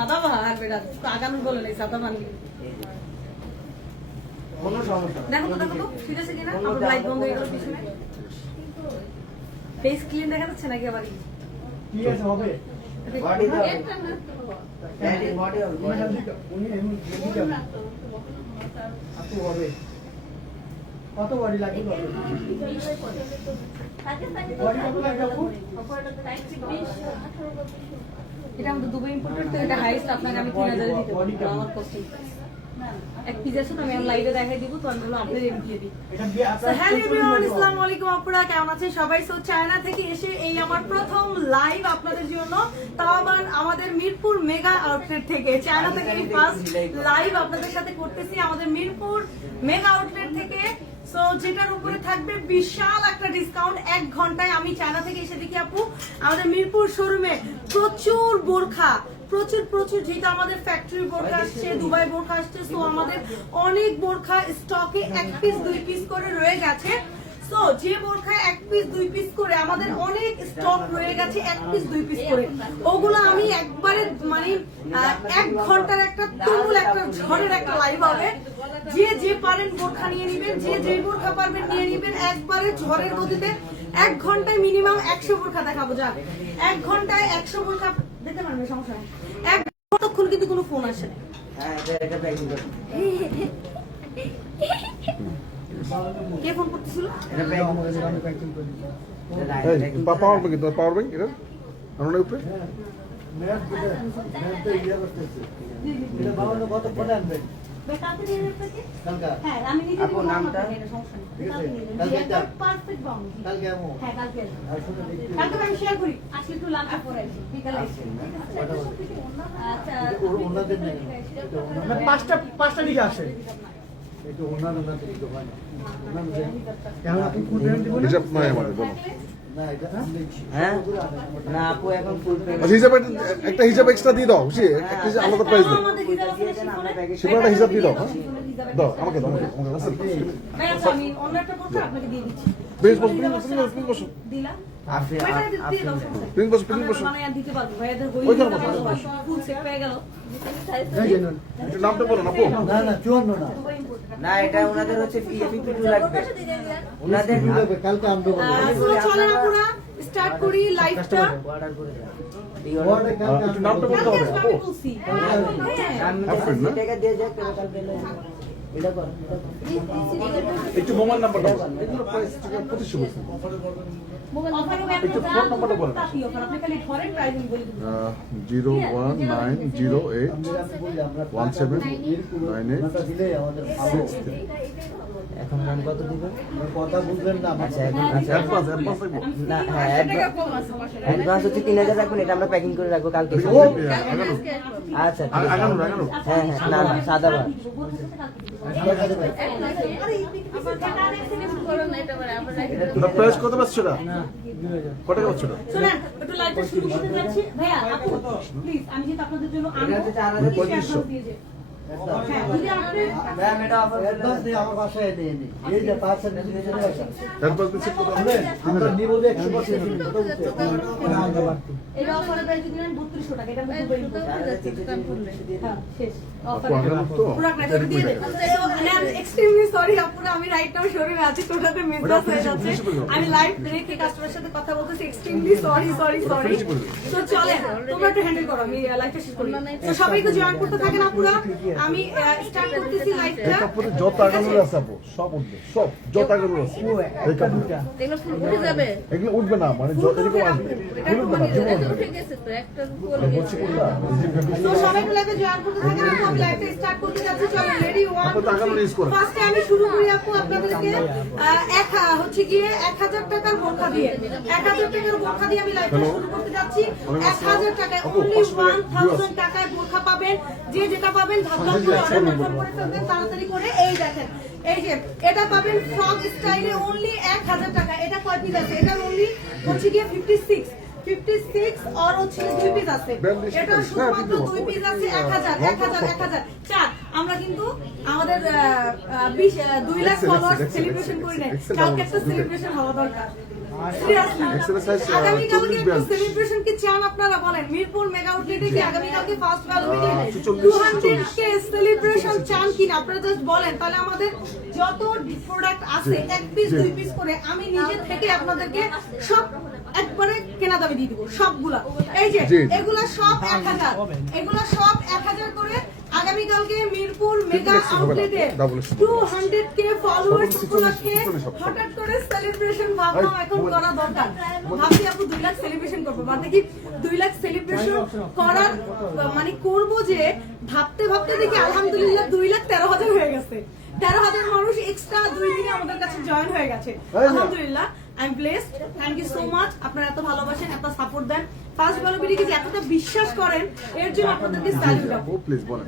সাদা বাহার বেটা আগামী বলে নাই সাদা বানি কোনো সমস্যা দেখো তো ঠিক আছে কিনা আমার লাইট বন্ধ হয়ে গেল পিছনে ফেস ক্লিন দেখা যাচ্ছে নাকি আবার ঠিক আছে হবে বডি দাও ড্যাডি বডি হবে উনি এমনি দেখি যাবেন আপনি হবে কত বডি লাগবে বডি কত লাগবে আপু এটা আমাদের দুবাই ইম্পোর্টেড তো এটা হাইস্ট আপনাকে আমি 3000 এ দিতে পারবো আমার কস্টিং এক পিস আছে তো আমি লাইভে দেখাই দিব তো আমি বললাম আপনি রেডি দিয়ে দিই হ্যালো এভরিওয়ান আসসালামু আলাইকুম আপনারা কেমন আছেন সবাই সো চায়না থেকে এসে এই আমার প্রথম লাইভ আপনাদের জন্য তাও আবার আমাদের মিরপুর মেগা আউটলেট থেকে চায়না থেকে এই ফার্স্ট লাইভ আপনাদের সাথে করতেছি আমাদের মিরপুর মেগা আউটলেট থেকে সো যেটার উপরে থাকবে বিশাল একটা ডিসকাউন্ট 1 ঘন্টায় আমি চায়না থেকে এসে দেখি আপু আমাদের মিরপুর শোরুমে প্রচুর বোরখা প্রচুর যেটা আমাদের ফ্যাক্টরি বোরখা আসছে দুবাই বোরখা আসছে সো আমাদের অনেক বোরখা স্টকে 1 পিস 2 পিস করে রয়ে গেছে সো যে বোরখা 1 পিস 2 পিস করে আমাদের অনেক স্টক রয়ে গেছে 1 পিস 2 পিস করে ওগুলো আমি একবারে মানে 1 ঘন্টার একটা তুমুল একটা ঝড়ের একটা লাইভ হবে যে পারেন বোরখা নিয়ে নেবেন যে বোরখা পারবেন নিয়ে নেবেন একবারে ঝড়ের গতিতে 1 ঘন্টায় মিনিমাম 100 বোরখা দেখাবো যা 1 ঘন্টায় 100 বোরখা দেখতে পারবেন সমস্যা নেই এক কতক্ষণ কিন্তু কোনো ফোন আসে না হ্যাঁ এটা প্যাকিং করো কে ফোন করতেছিল এটা প্যাকিং করে দিলাম আমি প্যাকিং করে দিই এই পাওয়ার ব্যাংক তো পাওয়ার ব্যাংক এটা আমরা উপরে ম্যাপ তো ইয়া করতেছে এটা বাবানো কত পড়ে আনবেন কালকে দিয়ে দেব থেকে কালকা হ্যাঁ আমি নিজে আপু নামটা? সমস্যা নেই ঠিক আছে, কালকে কালকে এটা? পারফেক্ট বাউন্ড কালকে আমো হ্যাঁ কালকে আর শুনে দেখি কালকে আমি শেয়ার করি আজকে একটু লাঞ্চ পরে আসি বিকালে আসি আচ্ছা ওনাদের নেই পাঁচটা দিকে আসে এটা ওনাদের দোকান ওনাদের এখন আপনি কোন পেমেন্ট দিবেন হিসাব নাই আমাদের বলো না এটা হ্যাঁ না আপু এখন ফুল পেমেন্ট আচ্ছা হিসাব একটা হিসাব এক্সট্রা দিয়ে দাও বুঝি একটা হিসাব আলাদা প্রাইস দাও আমাদের হিসাব আছে আমরা প্যাকেজ সেটা হিসাব দিয়ে দাও হ্যাঁ দাও আমাকে দাও আমাকে রাসেল ভাই আচ্ছা আমি অন্য একটা করতে আপনাকে দিয়ে দিচ্ছি প্রিন্স বস দিলা আপনি প্রিন্স বস মানে আর দিতে পারবো ভাইয়াদের হই ওইখানে ফুল সেট পেয়ে গেল একটু নামটা বলো না আপু না না 54 না দুবাই ইম্পোর্টেড না এটা ওনাদের হচ্ছে ফিফটি লাগবে ওনাদের কালকে আমরা আসলে চলেন আমরা স্টার্ট করি লাইভটা অর্ডার করে একটু নামটা বলতে হবে আপু বলছি আমি April, না? টাকা দিয়ে যাক কালকে এটা কর একটু মোবাইল নাম্বারটা এগুলো প্রাইস 2500 একটু ফোন নাম্বারটা বলেন আপনি খালি ধরেন প্রাইসিং বলে দিন 01908 দিলে আমাদের ভালো এখন নাম কত দিবেন কথা বুঝলেন না আচ্ছা এখন আচ্ছা অ্যাডভান্স লাগবে না হ্যাঁ অ্যাডভান্স হচ্ছে 3000 রাখবেন এটা আমরা প্যাকিং করে রাখবো কালকে আচ্ছা ঠিক আছে। আগানো হ্যাঁ হ্যাঁ না না সাদা বার প্রাইস কত পাচ্ছ না কত টাকা পাচ্ছ না শুনেন একটু লাইভটা শুরু করতে যাচ্ছি ভাইয়া আপু প্লিজ আমি যেটা আপনাদের জন্য এটা হচ্ছে 4500 হ্যাঁ যদি আপনি ম্যাম এটা অফার অ্যাডভান্স দিয়ে আমার বাসায় দিয়ে নি এই যে 500 নিয়ে চলে আসেন অ্যাডভান্স দিচ্ছি কত হবে আমরা নিব যে 100% এটা অফারে প্রাইস যদি নেন 3200 টাকা এটা আমি দুবাই হ্যাঁ শেষ আপু আগানো তো পুরো প্রাইস দিয়ে দেন আমি এক্সট্রিমলি সরি আপুরা আমি রাইট নাও শোরুমে আছি টোটাতে মিসদাস হয়ে যাচ্ছে আমি লাইভ রেখে কাস্টমারের সাথে কথা বলতেছি এক্সট্রিমলি সরি তো চলে তোমরা একটু হ্যান্ডেল করো আমি লাইভটা শেষ করি তো সবাই একটু জয়েন করতে থাকেন আপুরা আমি স্টার্ট করতেছি লাইভটা এই কাপড়ে যত আগানোর আছে আপু সব উঠবে সব যত আগানোর আছে এই কাপড়টা এগুলো ফুল উঠে যাবে এগুলো উঠবে না মানে এরকম আসবে উঠবে না জীবন এটা উঠবে উঠে গেছে তো একটা ফুল বলছি কোনটা তো সবাই একটু লাইভে জয়েন করতে থাকেন আমি লাইভটা স্টার্ট করতে যাচ্ছি চলো রেডি 1 আপু তো আগানো ইউজ করো ফার্স্টে আমি শুরু করি আপু আপনাদেরকে হচ্ছে গিয়ে 1000 টাকার বোরখা দিয়ে 1000 টাকার বোরখা দিয়ে আমি লাইভটা শুরু করতে যাচ্ছি 1000 টাকায় অনলি 1000 টাকায় বোরখা পাবেন যে যেটা পাবেন ধাপধাপ করে অর্ডার কনফার্ম করে ফেলবেন তাড়াতাড়ি করে এই দেখেন এই যে এটা পাবেন ফ্রক স্টাইলে অনলি 1000 টাকা এটা কয় পিস আছে এটা অনলি হচ্ছে গিয়ে 56 আর হচ্ছে 2 পিস আছে এটা শুধুমাত্র 2 পিস আছে 1000 চার আমরা আমরা কিন্তু আমাদের 2 লাখ ফলোয়ার্স সেলিব্রেশন করি নাই, কালকে একটা সেলিব্রেশন হওয়া দরকার। Seriously, আগামীকালকে একটা সেলিব্রেশন কি চান আপনারা বলেন? মিরপুর মেগা আউটলেটে কি আগামীকালকে ফার্স্ট ভ্যালুমিনে 200K সেলিব্রেশন চান কিনা আপনারা জাস্ট বলেন, তাহলে আমাদের যত প্রোডাক্ট আছে 1 পিস 2 পিস করে আমি নিজে থেকে আপনাদেরকে সব একবারে কেনা দামে দিয়ে দিব সবগুলা। এই যে এগুলা সব 1000, এগুলা সব 1000 করে আগামীকালকে মিরপুর মেগা আউটলেটে 200K ফলোয়ার্স উপলক্ষে হঠাৎ করে সেলিব্রেশন ভাবলাম এখন করা দরকার। ভাবছি আপু 2 লাখ সেলিব্রেশন করবো, মানে কি 2 লাখ সেলিব্রেশন করার মানে করব যে ভাবতে ভাবতে দেখি আলহামদুলিল্লাহ 2,13,000 হয়ে গেছে। 13,000 মানুষ এক্সট্রা 2 দিনে আমাদের কাছে জয়েন হয়ে গেছে। আলহামদুলিল্লাহ, I am blessed. Thank you so much. আপনারা এত ভালোবাসেন, এত সাপোর্ট দেন, ফার্স্ট ভ্যালুমিনিকে যে এতটা বিশ্বাস করেন এর জন্য আপনাদেরকে স্যালুট আপু।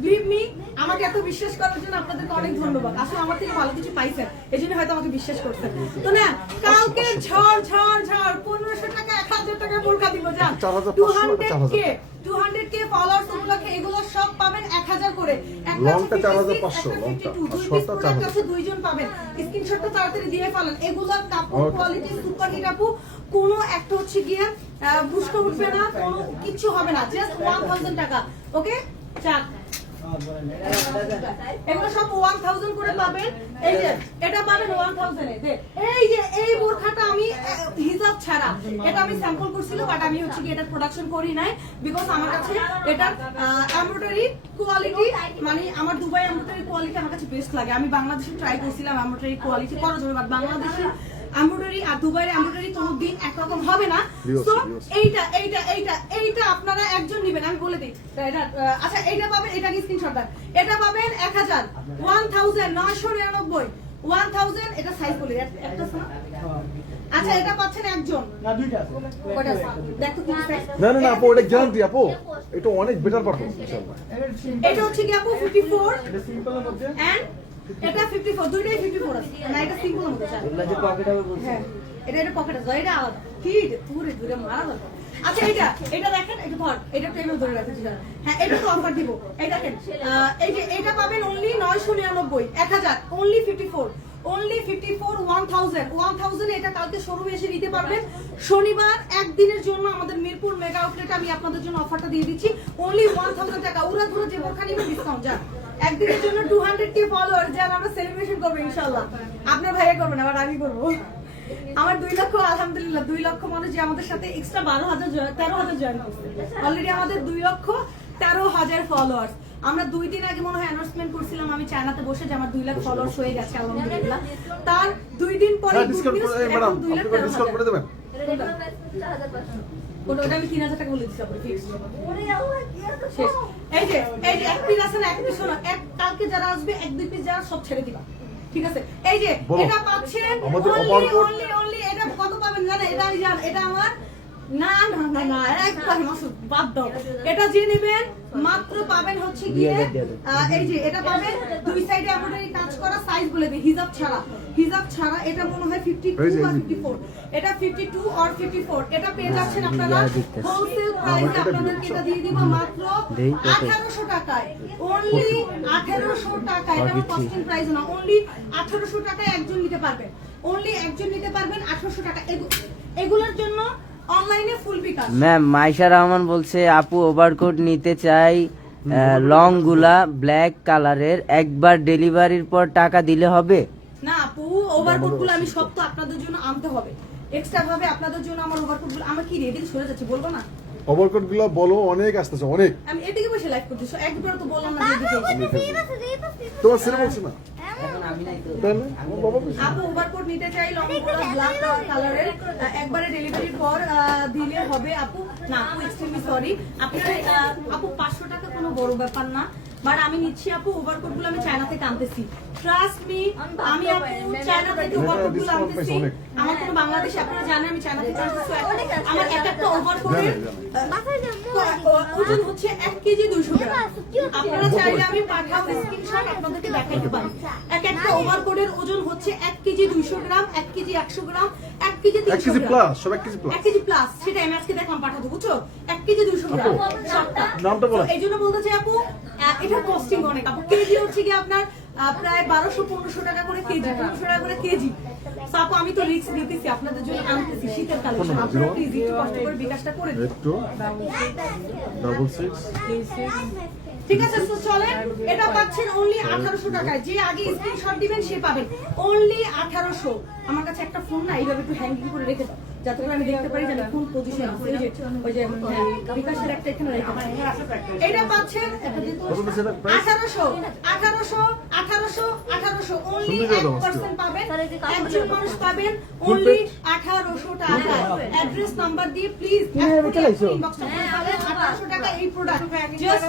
বিলিভ মি, আমাকে এত বিশ্বাস করার জন্য আপনাদেরকে অনেক ধন্যবাদ। আসলে আমার থেকে ভালো কিছু পাইছেন, এজন্য হয়তো আমাকে বিশ্বাস করছেন। তো না, কালকে ঝড় ঝড় ঝড় 1500 টাকা 1000 টাকা বোরকা দিব যা 200K ফলোয়ার্স উপলক্ষে এগুলো সব পাবেন 1000 করে। লংটা 4500, লংটা আর শর্টটা 4000 দুইজন পাবেন। স্ক্রিনশটটা তাড়াতাড়ি দিয়ে ফেলেন। এগুলা কাপড় কোয়ালিটি সুপার হিট আপু, কোনো একটা হচ্ছে গিয়ে বুস্ট উঠবে না, কোনো কিছু হবে না, জাস্ট 1000 টাকা। ওকে, চাক এগুলো সব 1000 করে পাবেন। এই যে এটা পাবেন 1000 এ। এই যে এই বোরখাটা আমি হিজাব ছাড়া, এটা আমি স্যাম্পল করছিল, বাট আমি হচ্ছে কি এটা প্রোডাকশন করি নাই, বিকজ আমার কাছে এটা এমব্রয়ডারি কোয়ালিটি, মানে আমার দুবাই এমব্রয়ডারি কোয়ালিটি আমার কাছে বেস্ট লাগে। আমি বাংলাদেশে ট্রাই করছিলাম এমব্রয়ডারি কোয়ালিটি করা যাবে, বাট বাংলাদেশে এমব্রয়ডারি আর দুবাইয়ের এমব্রয়ডারি কোনোদিন একরকম হবে না। সো এইটা এইটা এইটা এইটা আপনারা একজন নেবেন, আমি বলে দিই। আচ্ছা, এইটা পাবেন, এটা কি স্ক্রিনশট দেন। এটা পাবেন 1000, 1999, 1000। এটা সাইজ বলি একটা না। আচ্ছা, এটা পাচ্ছেন একজন না, দুইটা আছে। ওটা দেখো কি সাইজ। না না না আপু, এটা গ্যারান্টি আপু, এটা অনেক বেটার পারফরম্যান্স ইনশাআল্লাহ। এটা হচ্ছে কি আপু 54 এটা সিম্পলের মধ্যে এন্ড এটা 54, দুইটাই 54 আছে না, এটা সিম্পল মতো আছে। এগুলা যে পকেট হবে বলছে। হ্যাঁ, এটা পকেট আছে, এটা আলাদা। কি দূরে দূরে মারা যাবে। আচ্ছা, এটা দেখেন, এটা ধর, এটা টেবিল ধরে রাখছি। হ্যাঁ, এটা তো অফার দিব। এই দেখেন, এই যে এটা পাবেন অনলি 999, 1000, অনলি 54, অনলি 54, 1000 এটা কালকে শোরুমে এসে নিতে পারবেন। শনিবার একদিনের জন্য আমাদের মিরপুর মেগা আউটলেটে আমি আপনাদের জন্য অফারটা দিয়ে দিচ্ছি, অনলি 1000 টাকা। উড়া ধরে যে বোরখা নিবে ডিসকাউন্ট যান। একদিনের জন্য 200K ফলোয়ার যান, আমরা সেলিব্রেশন করবো ইনশাআল্লাহ। আপনার ভাইয়া করবেন, আবার আমি করবো। আমার 2 লক্ষ, আলহামদুলিল্লাহ 2 লক্ষ মানুষ যে আমাদের সাথে এক্সট্রা 13,000 জয়েন করছে। অলরেডি আমাদের 2,13,000 ফলোয়ার্স। আমরা 2 দিন আগে মনে হয় অ্যানাউন্সমেন্ট করছিলাম আমি চায়নাতে বসে যে আমার 2 লাখ ফলোয়ার্স হয়ে গেছে আলহামদুলিল্লাহ। তার 2 দিন পরে ডিসকাউন্ট করে ম্যাডাম, আপনি ডিসকাউন্ট করে দেবেন। ওটা আমি 3000 টাকা বলে দিচ্ছি আপনাকে ফিক্স। শেষ। এই যে এক পিস আছে না, এক পিস শোনো, কালকে যারা আসবে 1-2 পিস যারা সব ছেড়ে দিবা, ঠিক আছে? এই যে এটা পাচ্ছেন অনলি এটা কত পাবেন জানেন? এটা আমি জান, এটা আমার না না না না একবার মাসুদ বাদ দাও। এটা যে নেবেন মাত্র পাবেন হচ্ছে গিয়ে এই যে এটা পাবেন 2 সাইডে এমব্রয়ডারি কাজ করা, সাইজ বলে দিই হিজাব ছাড়া এটা মনে হয় 52 বা 54, এটা 52 or 54। এটা পেয়ে যাচ্ছেন আপনারা হোলসেল প্রাইসে, আপনাদেরকে এটা দিয়ে দিব মাত্র 1800 টাকায়, অনলি 1800 টাকা। এটা কস্টিং প্রাইস না, অনলি 1800 টাকায় একজন নিতে পারবেন, অনলি একজন নিতে পারবেন 1800 টাকা। এগুলোর জন্য অনলাইনে ফুল বিকাশ। ম্যাম মাইশা রহমান বলছে আপু ওভারকোট নিতে চাই, লং গুলা ব্ল্যাক কালারের, একবার ডেলিভারির পর টাকা দিলে হবে? না আপু, ওভারকোট গুলো আমি সব তো আপনাদের জন্য আনতে হবে এক্সট্রা ভাবে। আপনাদের জন্য আমার ওভারকোট গুলো আমার কি রেডি সরে যাচ্ছে বলবো না? ওভারকোট গুলো বলো, অনেক আসতেছে অনেক। আমি এদিকে বসে লাইভ করতেছি, একবার তো বললাম না যে তোমার ছেলে বলছে না এখন আমি নাই তো। তাহলে আমার বাবা আপু ওভারকোট নিতে চাই লং ব্ল্যাক কালারের, একবারে ডেলিভারির পর দিলে হবে আপু? না আপু, এক্সট্রিমলি সরি। আপনারা আপু 500 টাকা কোনো বড় ব্যাপার না, বাট আমি নিচ্ছি আপু ওভারকোট গুলো আমি চায়না থেকে আনতেছি। ট্রাস্ট মি, আমি আপু চায়না থেকে ওভারকোটগুলো আনতেছি। আমার কোনো বাংলাদেশে, আপনারা জানেন আমি চায়না থেকে আনতেছি। আমার এক একটা ওভারকোটের ওজন হচ্ছে 1 কেজি 200 গ্রাম। আপনারা চাইলে আমি পাঠাও স্ক্রিনশট আপনাদেরকে দেখাইতে পারি। এক একটা ওভারকোটের ওজন হচ্ছে 1 কেজি 200 গ্রাম, 1 কেজি 100 গ্রাম, 1 কেজি 300 1 কেজি গ্রাম। প্লাস, সব 1 কেজি প্লাস। 1 কেজি প্লাস, সেটা আমি আজকে দেখলাম পাঠাবো, বুঝছো? 1 কেজি 200 গ্রাম সবটা। নামটা বলো। এই জন্য বলতে চাই আপু, এটা কস্টিং অনেক আপু। কেজি হচ্ছে কি আপনার প্রায় 1200-1500 টাকা করে কেজি, 1500 টাকা করে কেজি। So, আপু আমি তো রিস্ক নিতেছি, আপনাদের জন্য আনতেছি শীতের কালে। আপনারা প্লিজ একটু কষ্ট করে বিকাশটা করে দিন। 8266 ঠিক আছে, তো চলেন, এটা পাচ্ছেন অনলি 1800 টাকায়। যে আগে স্ক্রিনশট দিবেন সে পাবেন অনলি 1800। আমার কাছে একটা ফোন না, এইভাবে একটু হ্যাঙ্গিং করে রেখে দাও, যাতে করে আমি দেখতে পারি যে আমি কোন পজিশনে আছি। এই যে ওই যে বিকাশের একটা এখানে রেখে দাও। এটা পাচ্ছেন 1800 অনলি 1% পাবেন, একজন মানুষ পাবেন অনলি 1800 টাকা। অ্যাড্রেস নাম্বার দিয়ে প্লিজ ইনবক্সটা করে পাবেন 1800 টাকা এই প্রোডাক্ট। Just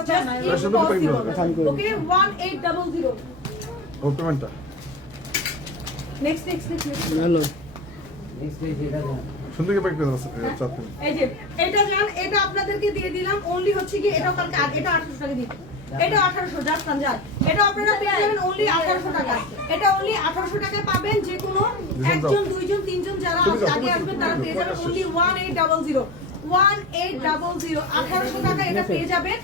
okay 1800। পেমেন্টটা নেক্সট সুন্দর কি প্যাক করে দাও চাতে। এই যে এটা জান, এটা আপনাদেরকে দিয়ে দিলাম অনলি হচ্ছে কি, এটাও কালকে এটা 1800 টাকা দিতে, এটা 1800 জাস্ট জান। এটা আপনারা পেয়ে যাবেন অনলি 1800 টাকা। এটা অনলি 1800 টাকায় পাবেন। যে কোনো একজন, দুইজন, তিনজন যারা আগে আসবেন তারা পেয়ে যাবেন অনলি 1800। 1800 1800 টাকা এটা পেয়ে যাবেন।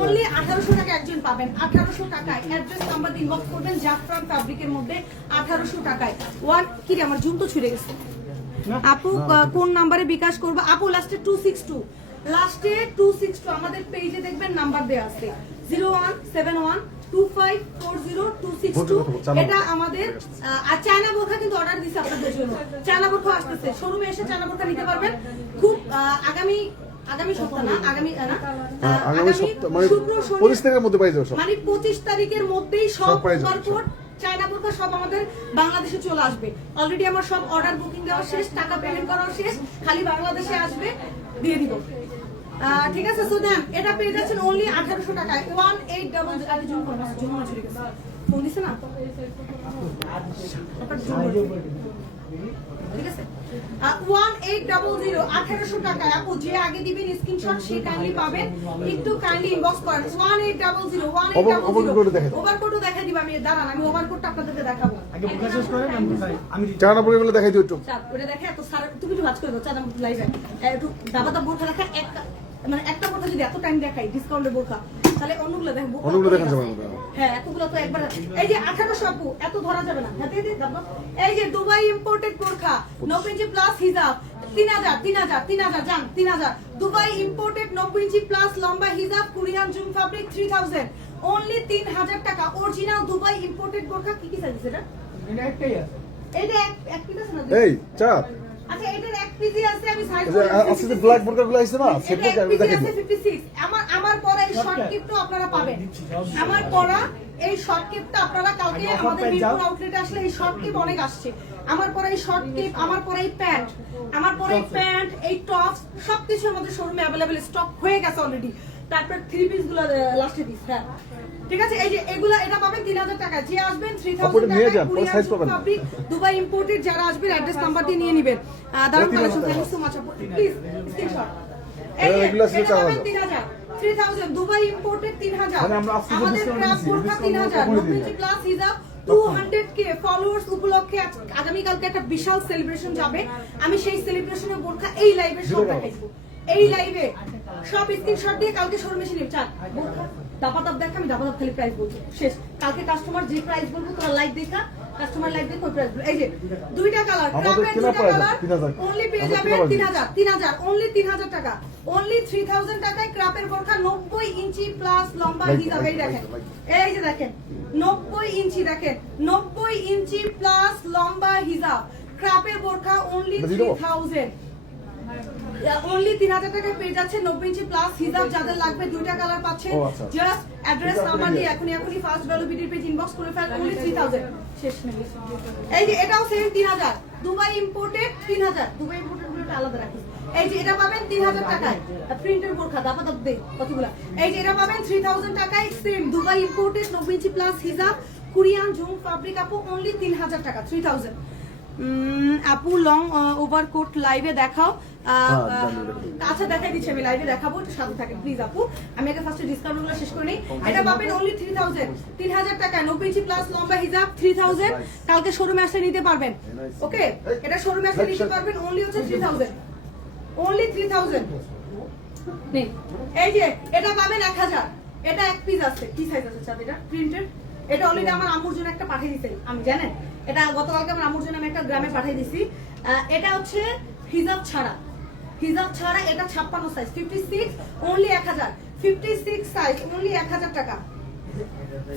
অনলি 1800 টাকা একজন পাবেন, 1800 টাকায়। অ্যাড্রেস নাম্বার দিয়ে ইনবক্স করবেন জাফরান ফ্যাব্রিকের মধ্যে 1800 টাকায়। কি রে, আমার জুন তো ছুড়ে গেছে। আপু কোন নাম্বারে বিকাশ করব? আপু লাস্টে 262 আমাদের পেজে দেখবেন নাম্বার দেয়া আছে 01712540 এটা আমাদের। আর চায়না বোরখা কিন্তু অর্ডার দিছে আপনাদের জন্য। চায়না বোরখা আসতেছে, শোরুমে এসে চায়না বোরখা নিতে পারবেন। খুব আগামী সপ্তাহ না, আগামী সপ্তাহ মানে শুক্র, শনি, 25 তারিখের মধ্যে পাই যাবে সব। মানে 25 তারিখের মধ্যেই সব সব পাই যাবে, ওভারকোট চায়না বোরখা সব আমাদের বাংলাদেশে চলে আসবে। অলরেডি আমার সব অর্ডার বুকিং দেওয়া শেষ, টাকা পেমেন্ট করা শেষ, খালি বাংলাদেশে আসবে, দিয়ে দিব। ঠিক আছে, সো দেন এটা পেয়ে যাচ্ছেন অনলি 1800 টাকায়। 1800 আরে জুম করো, জুম না ছুড়ে গেছে, ফোন দিছে না। ঠিক আছে, 1800 1800 টাকায়। আপু যে আগে দিবেন স্ক্রিনশট সে কাইন্ডলি পাবেন, একটু কাইন্ডলি ইনবক্স করেন। 1800 ওভারকোটও দেখাই দিব আমি। দাঁড়ান, আমি ওভারকোটটা আপনাদেরকে দেখাবো। আগে বোকা শেষ করেন, আমি চায়না পরিগুলো দেখাই দিও একটু। চাঁদ ওটা দেখে এত সারা, তুমি একটু ভাজ করে দাও। চাঁদ আমি লাইভে একটু দাবাদা বোরখা দেখা, মানে একটা বোরখা যদি এত টাইম দেখাই ডিসকাউন্টের বোরখা, তাহলে অন্যগুলো দেখবো। অন্যগুলো দেখান যাবে না। হ্যাঁ, এতগুলো তো একবার। এই যে 1800 আপু, এত ধরা যাবে না। হ্যাঁ, দিয়ে দাও। এই যে দুবাই ইম্পোর্টেড বোরখা 9 ইঞ্চি প্লাস হিজাব 3000 জান 3000। দুবাই ইম্পোর্টেড 9 ইঞ্চি প্লাস লম্বা হিজাব কোরিয়ান জুম ফ্যাব্রিক 3000 অনলি 3000 টাকা। অরিজিনাল দুবাই ইম্পোর্টেড বোরখা। কি সাইজ এটা? এটা একটাই আছে। এটা এক পিস আছে না? এই চাপ আচ্ছা, এটার এক পিসই আছে, আমি সাইজ আজকে যে ব্ল্যাক বোর্ডগুলো আছে না, সেট এটা থেকে এক আমি পিসই দেখাই আছে দিই। 56। আমার পরা এই শর্ট ক্লিপটা আপনারা পাবেন। আমার পরা এই শর্ট ক্লিপটা আপনারা কালকে আমাদের মিরপুর আউটলেটে আসলে এই শর্ট ক্লিপ অনেক আসছে। আমার পরা এই শর্ট ক্লিপ, আমার পরা এই প্যান্ট, আমার পরা এই প্যান্ট, এই টপস সবকিছু আমাদের শোরুমে अवेलेबल স্টক হয়ে গেছে অলরেডি। তারপর 3 পিস গুলো লাস্টে দিস। হ্যাঁ, ঠিক আছে। এই যে এগুলা, এটা পাবেন 3000 টাকা। যে আসবেন 3000 নিয়ে টাকা। যান, পরে size পাবেন। ফ্যাব্রিক দুবাই ইম্পোর্টেড যারা আসবেন অ্যাড্রেস নাম্বার দিয়ে নিয়ে নেবেন। দারুণ collection, thank you so much আপু। Please screenshot. এই যে এগুলা ছিল এটা পাবেন 4000 3000 দুবাই ইম্পোর্টেড 3000। মানে আমরা আজকে আমাদের discount ক্রাফট দিচ্ছি, বোরখা discount 3000 করে 90 দিন। প্লাস হিজাব 200k ফলোয়ার্স উপলক্ষে আগামী কালকে একটা বিশাল সেলিব্রেশন যাবে। আমি সেই সেলিব্রেশনের বোরখা এই লাইভে সব দেখাইবো। এই লাইভে সব স্ক্রিনশট দিয়ে কালকে শোরুমে এসে নিয়ে চান বোরখা দাপাদাপ দেখা, আমি দাপাদাপ খালি প্রাইস বলছি শেষ। কালকে কাস্টমার যে প্রাইস বলবো তোরা লাইভ দেখা, কাস্টমার লাইভ দেখো প্রাইস বলবো। এই যে দুইটা কালার, আমাদের ক্রাফের কেনা দুইটা প্রাইস কালার 3000 অনলি পেয়ে আমাদের যাবেন কেনা প্রাইস 3000 অনলি 3000 টাকা। অনলি 3000 টাকায় ক্রাফের বোরখা 90 ইঞ্চি প্লাস লম্বা হিজাব। এই দেখেন, এই যে দেখেন 90 ইঞ্চি, দেখেন 90 ইঞ্চি প্লাস লম্বা হিজাব ক্রাফের বোরখা অনলি 3000। অনলি 3000 টাকায় পেয়ে যাচ্ছে 90 ইঞ্চি প্লাস হিজাব। যাদের লাগবে দুইটা কালার পাচ্ছেন। জাস্ট অ্যাড্রেস নাম্বার দিয়ে এখনই ফার্স্ট ভ্যালু বিডির পেজ ইনবক্স করে ফেল। অনলি 3000 শেষ নেই। এই যে এটাও same 3000 Dubai imported 3000। Dubai imported গুলো আলাদা রাখি। এই যে এটা পাবেন 3000 টাকায় প্রিন্টের বোরখা দাপা দাপ দে কতগুলা। এই যে এটা পাবেন 3000 টাকায় সেম দুবাই ইম্পোর্টেড 90 ইঞ্চি প্লাস হিজাব কোরিয়ান জুম ফ্যাব্রিক আপু অনলি 3000 টাকা 3000। আপু লং ওভারকোট লাইভে দেখাও। আচ্ছা দেখাই দিচ্ছি, আমি লাইভে দেখাবো, একটু সাথে থাকেন প্লিজ আপু। আমি একটা ফার্স্টে ডিসকাউন্টগুলো শেষ করে নিই। এটা পাবেন অনলি 3000 3000 টাকায় 90 ইঞ্চি প্লাস লম্বা হিজাব 3000। কালকে শোরুমে আসলে নিতে পারবেন, ওকে? এটা শোরুমে আসলে নিতে পারবেন, অনলি হচ্ছে 3000, অনলি 3000। নেই এই যে এটা পাবেন 1000। এটা এক পিস আছে, কি সাইজ আছে চাঁদ? এটা প্রিন্টেড, এটা অলরেডি আমার আম্মুর জন্য একটা পাঠিয়ে দিয়েছি আমি, জানেন? এটা গতকালকে আমার আম্মুর জন্য আমি একটা গ্রামে পাঠিয়ে দিয়েছি। এটা হচ্ছে হিজাব ছাড়া, হিজাব ছাড়া এটা 56 সাইজ 56 অনলি 1000। 56 সাইজ অনলি 1000 টাকা,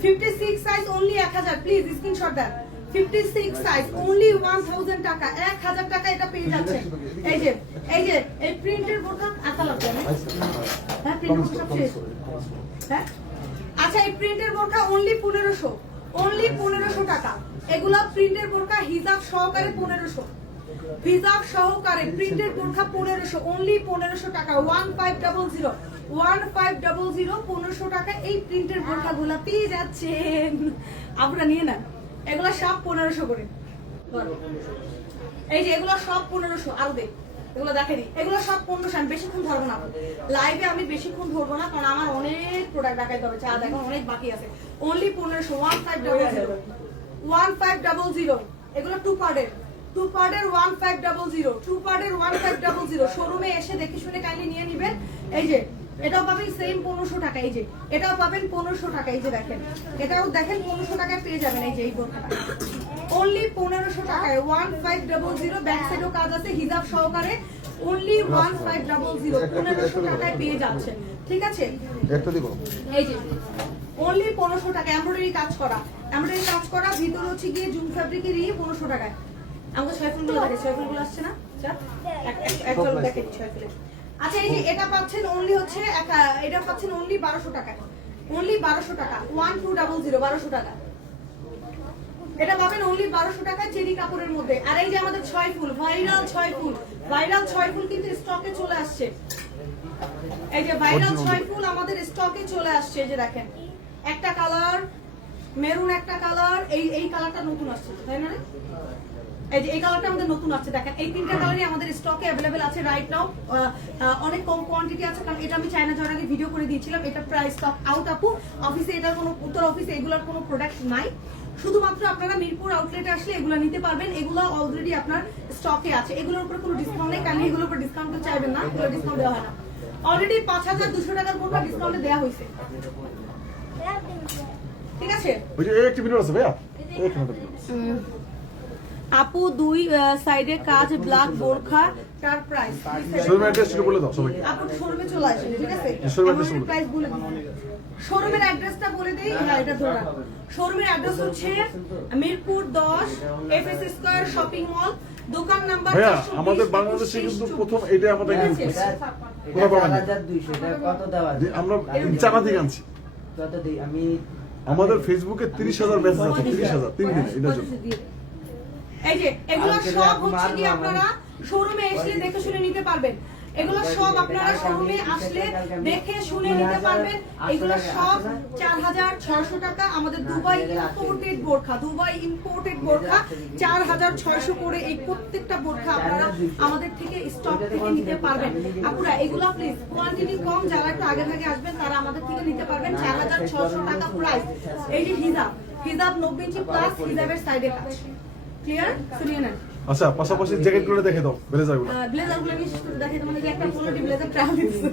56 সাইজ অনলি 1000। প্লিজ স্ক্রিনশট দেন। 56 সাইজ অনলি 1000 টাকা, 1000 টাকা এটা পেয়ে যাচ্ছে। এই যে এই প্রিন্টের বোরখা আতা লাগবে না? হ্যাঁ প্রিন্টের সব শেষ। হ্যাঁ আচ্ছা, এই প্রিন্টের বোরখা অনলি 1500, অনলি 1500 টাকা। এগুলা প্রিন্টের বোরখা হিজাব সহকারে 1500, হিজাব সহকারে প্রিন্টের বোরখা 1500, অনলি 1500 টাকা। 1500 1500 টাকা এই প্রিন্টের বোরখাগুলা পেয়ে যাচ্ছেন। আপনারা নিয়ে নেন, এগুলা সব 1500 করে। এই যে এগুলো সব 1500, আরো দেখ এগুলো দেখেনি, এগুলো সব 1500। আমি বেশিক্ষণ ধরবো না লাইভে, আমি বেশিক্ষণ ধরবো না, কারণ আমার অনেক প্রোডাক্ট দেখাইতে হবে, চা দেখো অনেক বাকি আছে। অনলি 1500 1500 1500। এগুলো 2 পার্টের 1500, 2 পার্টের 1500। শোরুমে এসে দেখে শুনে কাইন্ডলি নিয়ে নেবেন। এই যে এটাও পাবেন সেম 1500 টাকা। এই যে এটাও পাবেন 1500 টাকা। এই যে দেখেন, এটাও দেখেন 1500 টাকায় পেয়ে যাবেন। এই যে এই বোরখাটা অনলি 1500 টাকায় 1500। ব্যাক সাইডেও কাজ আছে হিজাব সহকারে, অনলি 1500 1500 টাকায় পেয়ে যাচ্ছে, ঠিক আছে? একটা দিব এই যে অনলি 1500 টাকা এমব্রয়ডারি কাজ করা, এমব্রয়ডারি কাজ করা, ভিতরে হচ্ছে গিয়ে জুম ফ্যাব্রিকের 1500 টাকায়। আমাকে ছয়ফুলগুলো দেখে, ছয়ফুলগুলো আসছে না? একজন দেখে ছয়ফুলের। আচ্ছা এই যে এটা পাচ্ছেন অনলি হচ্ছে এটা পাচ্ছেন অনলি 1200 টাকায়, অনলি 1200 টাকা 1200 1200 টাকা। এটা পাবেন অনলি 1200 টাকা চেরি কাপড়ের মধ্যে। আর এই যে আমাদের 6 ফুল ভাইরাল 6 ফুল, ভাইরাল 6 ফুল কিন্তু স্টকে চলে আসছে। এই যে ভাইরাল 6 ফুল আমাদের স্টকে চলে আসছে। এই যে দেখেন একটা কালার মেরুন, একটা কালার এই কালারটা নতুন আসছে, তাই না? এই যে এই কালারটা আমাদের নতুন আসছে, দেখেন এই তিনটা কালারই আমাদের স্টকে अवेलेबल আছে রাইট নাও। অনেক কম কোয়ান্টিটি আছে, কারণ এটা আমি চায়না যাওয়ার আগে ভিডিও করে দিয়েছিলাম। এটা প্রায় স্টক আউট আপু। অফিসে এটার কোনো উত্তর অফিসে এগুলোর কোনো প্রোডাক্ট নাই, শুধুমাত্র আপনারা মিরপুর আউটলেটে আসলে এগুলো নিতে পারবেন। এগুলো অলরেডি আপনার স্টকে আছে, এগুলোর উপর কোনো ডিসকাউন্ট নেই, কারণ এগুলোর উপর ডিসকাউন্ট তো চাইবেন না, এগুলো ডিসকাউন্ট দেওয়া হয় না। অলরেডি 5200 টাকার উপর ডিসকাউন্টে দেওয়া হয়েছে, ঠিক আছে? ওই যে একটা ভিডিও আছে ভাইয়া, আপু 2 সাইডে কাজ ব্ল্যাক বোরখা তার প্রাইস শোরুমের অ্যাড্রেস একটু বলে দাও সবাইকে। আপু শোরুমে চলে আসেন, ঠিক আছে? শোরুমের অ্যাড্রেস বলে প্রাইস বলে দিন, শোরুমের অ্যাড্রেসটা বলে দেই। হ্যাঁ এটা ধরা, শোরুমের অ্যাড্রেস হচ্ছে মিরপুর 10 এফএস স্কয়ার শপিং মল, দোকান নাম্বার 420। ভাইয়া আমাদের বাংলাদেশে কিন্তু প্রথম এটা আমাদের ইউজ করছে। কোথা পাবেন? 1200 এটা কত দেওয়া আছে? আমরা চায়না থেকে আনছি। কত দেই আমি? আমাদের ফেসবুকে 30000 মেসেজ আছে, 30000 3 দিন এটার জন্য। এই যে এগুলো সব হচ্ছে কি আপনারা শোরুমে এসে দেখে শুনে নিতে পারবেন। এগুলো সব আপনারা শোরুমে আসলে দেখে শুনে নিতে পারবেন। এগুলো সব 4600 টাকা। আমাদের দুবাই ইম্পোর্টেড বোরখা, দুবাই ইম্পোর্টেড বোরখা 4600 করে। এই প্রত্যেকটা বোরখা আপনারা আমাদের থেকে স্টক থেকে নিতে পারবেন। আপুরা এগুলো প্লিজ কোয়ান্টিটি কম, যারা একটু আগে ভাগে আসবেন তারা আমাদের থেকে নিতে পারবেন। 4600 টাকা প্রাইস। এই যে হিজাব, হিজাব 90 ইঞ্চি প্লাস হিজাবের সাইডে কাজ, ক্লিয়ার? শুনিয়ে নেন। আচ্ছা পাশাপাশি জ্যাকেটগুলো দেখে দাও, ব্লেজারগুলো। ব্লেজারগুলো আমি শেষ করে দেখাই, মানে যে একটা কোয়ালিটি ব্লেজার ট্রায়াল দিচ্ছে,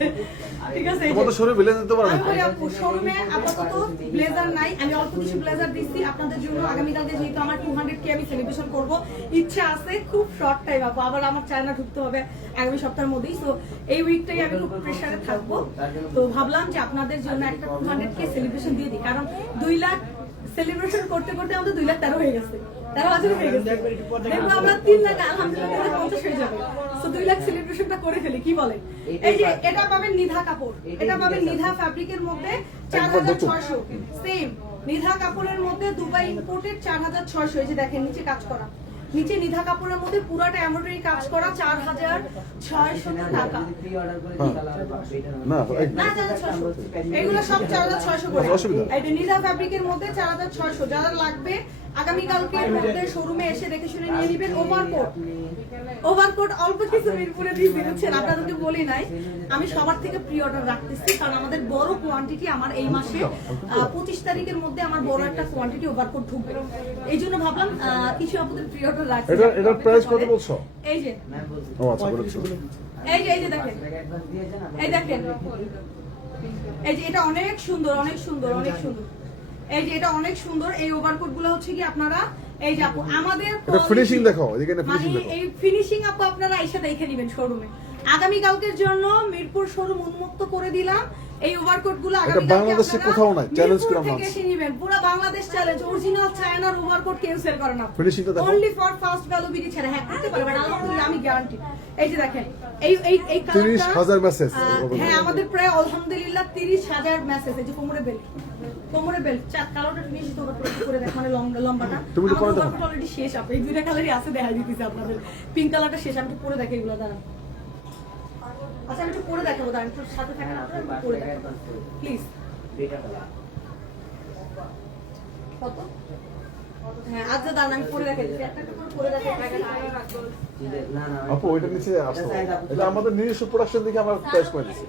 ঠিক আছে? তোমাদের শোরুমে ব্লেজার দিতে পারো না? আমি বলি আপু শোরুমে আপাতত ব্লেজার নাই, আমি অল্প কিছু ব্লেজার দিচ্ছি আপনাদের জন্য। আগামীকালকে যেহেতু আমার 200K আমি সেলিব্রেশন করব, ইচ্ছা আছে খুব শর্ট টাইম আপু, আবার আমার চায়না ঢুকতে হবে আগামী সপ্তাহের মধ্যেই। সো এই উইকটাই আমি খুব প্রেসারে থাকবো, তো ভাবলাম যে আপনাদের জন্য একটা 200K সেলিব্রেশন দিয়ে দিই, কারণ 2 লাখ সেলিব্রেশন করতে করতে আমাদের 2,13,000 হয়ে গেছে, 13,000 হয়ে গেছে। দেখবো আমরা 3 লাখ আলহামদুলিল্লাহ 50 হয়ে যাবে। সো 2 লাখ সেলিব্রেশনটা করে ফেলি, কি বলে? এই যে এটা পাবেন নিধা কাপড়, এটা পাবেন নিধা ফ্যাব্রিকের মধ্যে 4600 সেম নিধা কাপড়ের মধ্যে দুবাই ইম্পোর্টেড 4600। এই যে দেখেন নিচে কাজ করা, নিচে নিধা কাপড়ের মধ্যে পুরাটা এমব্রয়ডারি কাজ করা 4,600 টাকা। না না 4,600, এগুলো সব 4,600 করে। অসুবিধা। এটা নিধা ফ্যাব্রিকের মধ্যে 4,600। যারা লাগবে আগামীকালকের মধ্যে শোরুমে এসে দেখে শুনে নিয়ে নেবেন। ওভারকোট অল্প কিছু মিরপুরে দিয়ে দিচ্ছেন, আপনাদেরকে বলি নাই। আমি সবার থেকে প্রি অর্ডার রাখতেছি, কারণ আমাদের বড় কোয়ান্টিটি আমার এই মাসে 25 তারিখের মধ্যে আমার বড় একটা কোয়ান্টিটি ওভারকোট ঢুকবে। এই জন্য ভাবলাম কিছু আপনাদের প্রি অর্ডার রাখছি। এটার প্রাইস কত বলছো? এই যে ও আচ্ছা বলেছো। এই যে দেখেন, এই দেখেন, এই যে এটা অনেক সুন্দর, অনেক সুন্দর, অনেক সুন্দর। এই যে এটা অনেক সুন্দর। এই ওভারকোট গুলো হচ্ছে কি আপনারা এই যে আপু আমাদের এটা ফিনিশিং দেখো, এদিকে না ফিনিশিং দেখো। এই ফিনিশিং আপু আপনারা এসে দেখে নেবেন শোরুমে। আগামী কালকের জন্য মিরপুর শোরুম উন্মুক্ত করে দিলাম। এই ওভারকোট গুলো আগামী বাংলাদেশে কোথাও নাই, চ্যালেঞ্জ করে আমরা এসে নেবেন। পুরো বাংলাদেশ চ্যালেঞ্জ, অরিজিনাল চায়নার ওভারকোট কেউ সেল করে না। ফিনিশিংটা দেখো। Only for first value BD ছাড়া। হ্যাঁ করতে পারবেন, আলহামদুলিল্লাহ আমি গ্যারান্টি। এই যে দেখেন এই এই এই 30,000 মেসেজ। হ্যাঁ আমাদের প্রায় আলহামদুলিল্লাহ 30,000 মেসেজ। এই যে কোমরে বেল্ট, কোমরে বেল্ট চার কালারটা নিশ্চিত করে দেখ, মানে লম্বাটা তুমি তো পরে দেখো। অলরেডি শেষ। আপনি এই দুইটা কালারই আছে, দেখা দিতেছে আপনাদের। পিঙ্ক কালারটা শেষ, আমি একটু পরে দেখে এগুলো দাঁড়ান। আচ্ছা আমি একটু পরে দেখাবো, দাঁড়ান একটু সাথে থাকেন আপনারা, পরে দেখাবো প্লিজ। কত? হ্যাঁ আচ্ছা দাঁড়ান আমি পরে দেখাই দিচ্ছি, একটা করে পরে দেখাই। আপু ওইটা নিচে আসো, এটা আমাদের নিজস্ব প্রোডাকশন দেখে আমরা প্রাইস করে দিছি।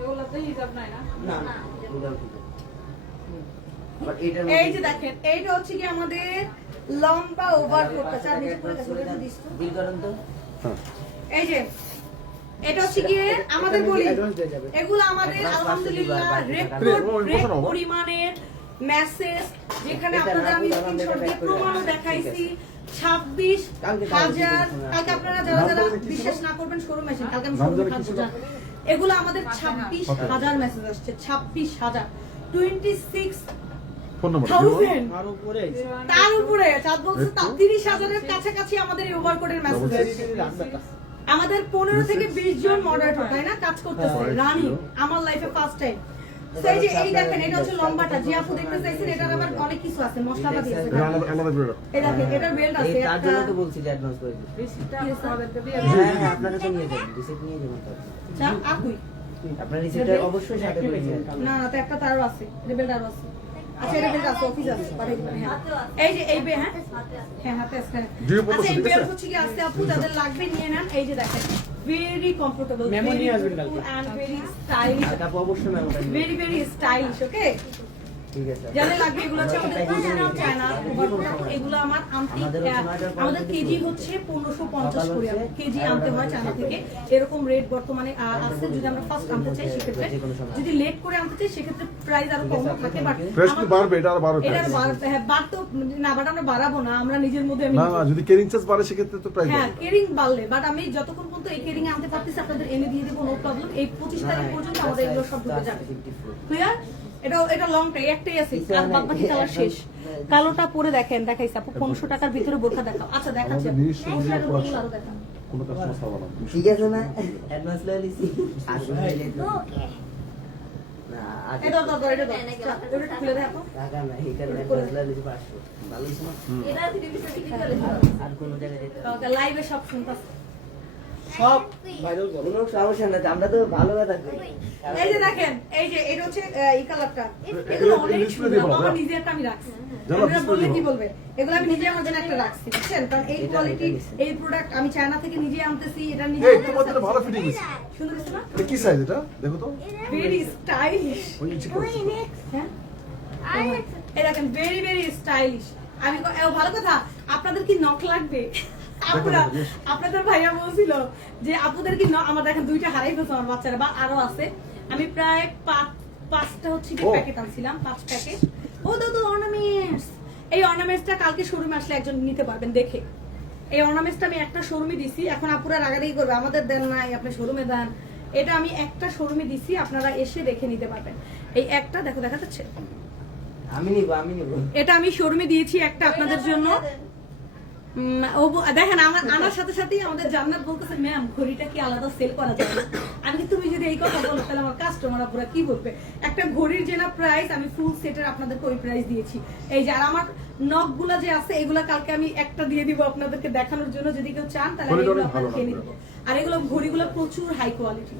এগুলোতে হিসাব নাই না? না এই যে দেখেন, এইটা হচ্ছে কি আমাদের লম্বা ওভারকোটটা। চার নিচে পরে দেখো, একটু দিস তো। বিল করেন তো। হ্যাঁ এই যে এটা হচ্ছে কি আমাদের বলি, এগুলো আমাদের আলহামদুলিল্লাহ রেকর্ড পরিমাণের মেসেজ, যেখানে আপনাদের আমি স্ক্রিনশট দিয়ে প্রমাণও দেখাইছি। 26,000। কালকে আপনারা যারা যারা বিশ্বাস না করবেন শোরুম আসেন, কালকে আমি শোরুমে থাকবো জান। এগুলো আমাদের 26,000 মেসেজ আসছে। 26,000 26 ফোন নাম্বার তার উপরে চাঁদ বলছে 30,000-এর কাছাকাছি আমাদের এই ওভারকোটের মেসেজ আসছে। আমাদের 15 থেকে 20 জন মডারেটর তাই না কাজ করতেছে রানিং, আমার লাইফে ফার্স্ট টাইম। তো এই যে এই দেখেন, এটা হচ্ছে লম্বাটা যে আপু দেখতে চাইছেন, এটার আবার অনেক কিছু আছে, মশলাপাতি আছে। আলাদা করে এই দেখেন এটার বেল্ট আছে তার জন্য তো একটা। বলছি যে অ্যাডভান্স করে দিন। হ্যাঁ আপনারা তো নিয়ে যাবেন, রিসিপ্ট নিয়ে যাবেন তো। চা আকুই আপনার রিসিপ্টটা অবশ্যই সাথে করে নিয়ে যাবেন। না না তো একটা তারও আছে, এটা বেল্ট আরও আছে। আচ্ছা এটা বেল্ট আছে, অফিস আছে, পাঠাই দিবেন। হ্যাঁ এই যে এই বে, হ্যাঁ হ্যাঁ হাতে আছে। আচ্ছা এই বেল্ট হচ্ছে কি আসছে আপু, যাদের লাগবে নিয়ে নেন। এই যে দেখেন very comfortable, very and very stylish, আর কাপড় অবশ্যই মেমোটা নিয়ে ভেরি ভেরি স্টাইলিশ। ওকে ঠিক আছে। যাদের লাগবে এগুলো হচ্ছে আমাদের অরিজিনাল চায়না ওভারকোট। এগুলো আমার আমাদের কেজি হচ্ছে 1550 করে। কেজি আনতে হয় চায়না থেকে, এরকম রেট বর্তমানে আছে। যদি আমরা ফার্স্ট আনতে চাই সেক্ষেত্রে, যদি লেট করে আনতে চাই সেক্ষেত্রে প্রাইস আরো কম থাকে। বাট প্রাইস কি বাড়বে? এটা আর বাড়বে এটা বাড়বে, হ্যাঁ বাড়তো না, বাট আমরা বাড়াবো না, আমরা নিজের মধ্যে না না, যদি কেরিং চার্জ বাড়ে সেক্ষেত্রে তো প্রাইস হ্যাঁ বাড়বে। কেরিং বাড়লে, বাট আমি যতক্ষণ পর্যন্ত এই কেরিং আনতে পারতেছি আপনাদের এনে দিয়ে দেবো, নো প্রবলেম। এই 25 তারিখ পর্যন্ত আমাদের এগুলো সব ঢুকে যাবে। ক্লিয়ার? এটা লংটাই একটাই আছে, আর বাদ বাকি কালার শেষ। কালোটা পরে দেখেন, দেখাইছি আপু 1500 টাকার ভিতরে বোরখা দেখাও। আচ্ছা দেখাচ্ছি আপু। আরো দেখান। কোনো কাস্টমার সাবা না। ঠিক আছে না, অ্যাডভান্স লয়ে লিছি। আসলে না আজ এটা দাও, এটা দাও। এটা খুলে দেখো। টাকা না, এটা অ্যাডভান্স লয়ে লিছি 500। ভালো হইছে না? এটা থেকে ঠিক করে আর কোন জায়গায় যেতে হবে? ওকে লাইভে সব শুনতাছি। সব ভাইরাল করো। কোনো সমস্যা নাই, আমরা তো ভালো কথা কই। এই যে দেখেন, এই যে এটা হচ্ছে এই কালারটা, এগুলো অনেক সুন্দর। আমার নিজে একটা আমি রাখছি, আপনারা বললে কি বলবে, এগুলো আমি নিজে আমার জন্য একটা রাখছি, বুঝছেন? কারণ এই কোয়ালিটি এই প্রোডাক্ট আমি চায়না থেকে নিজে আনতেছি, এটা নিজে এই তোমাদের তো ভালো ফিটিং হইছে। সুন্দর হচ্ছে না? এটা কি সাইজ এটা? দেখো তো। Very stylish. ওই নিচে করছে। হ্যাঁ এই দেখেন ভেরি ভেরি স্টাইলিশ। আমি ভালো কথা, আপনাদের কি নখ লাগবে? আপনাদের ভাইয়া বলছিল যে আপুদের কি আমার দেখেন দুইটা হারাই ফেলছে আমার বাচ্চারা, বা আরো আছে। আমি প্রায় 5টা হচ্ছে কি প্যাকেট আনছিলাম, 5 প্যাকেট। ও দাদু অর্নামেন্টস, এই অর্নামেন্টসটা কালকে শোরুমে আসলে একজন নিতে পারবেন দেখে। এই অর্নামেন্টসটা আমি একটা শোরুমে দিছি, এখন আপুরা রাগারাগি করবে আমাদের দেন নাই, আপনি শোরুমে দেন। এটা আমি একটা শোরুমে দিছি, আপনারা এসে দেখে নিতে পারবেন। এই একটা দেখো, দেখা যাচ্ছে? আমি নিব। এটা আমি শোরুমে দিয়েছি একটা আপনাদের জন্য। দেখেন আমার আনার সাথে সাথেই আমাদের জান্নাত বলতেছে ম্যাম ঘড়িটা কি আলাদা সেল করা যায় না? আমি কি তুমি যদি এই কথা বলো তাহলে আমার কাস্টমাররা পুরো কি বলবে? একটা ঘড়ির যে না প্রাইস আমি ফুল সেটের আপনাদেরকে ওই প্রাইস দিয়েছি। এই যে আর আমার নখগুলা যে আছে এগুলা কালকে আমি একটা দিয়ে দিব আপনাদেরকে দেখানোর জন্য, যদি কেউ চান তাহলে আমি এগুলো আপনাদের কিনে দিব। আর এগুলো ঘড়িগুলো প্রচুর হাই কোয়ালিটি,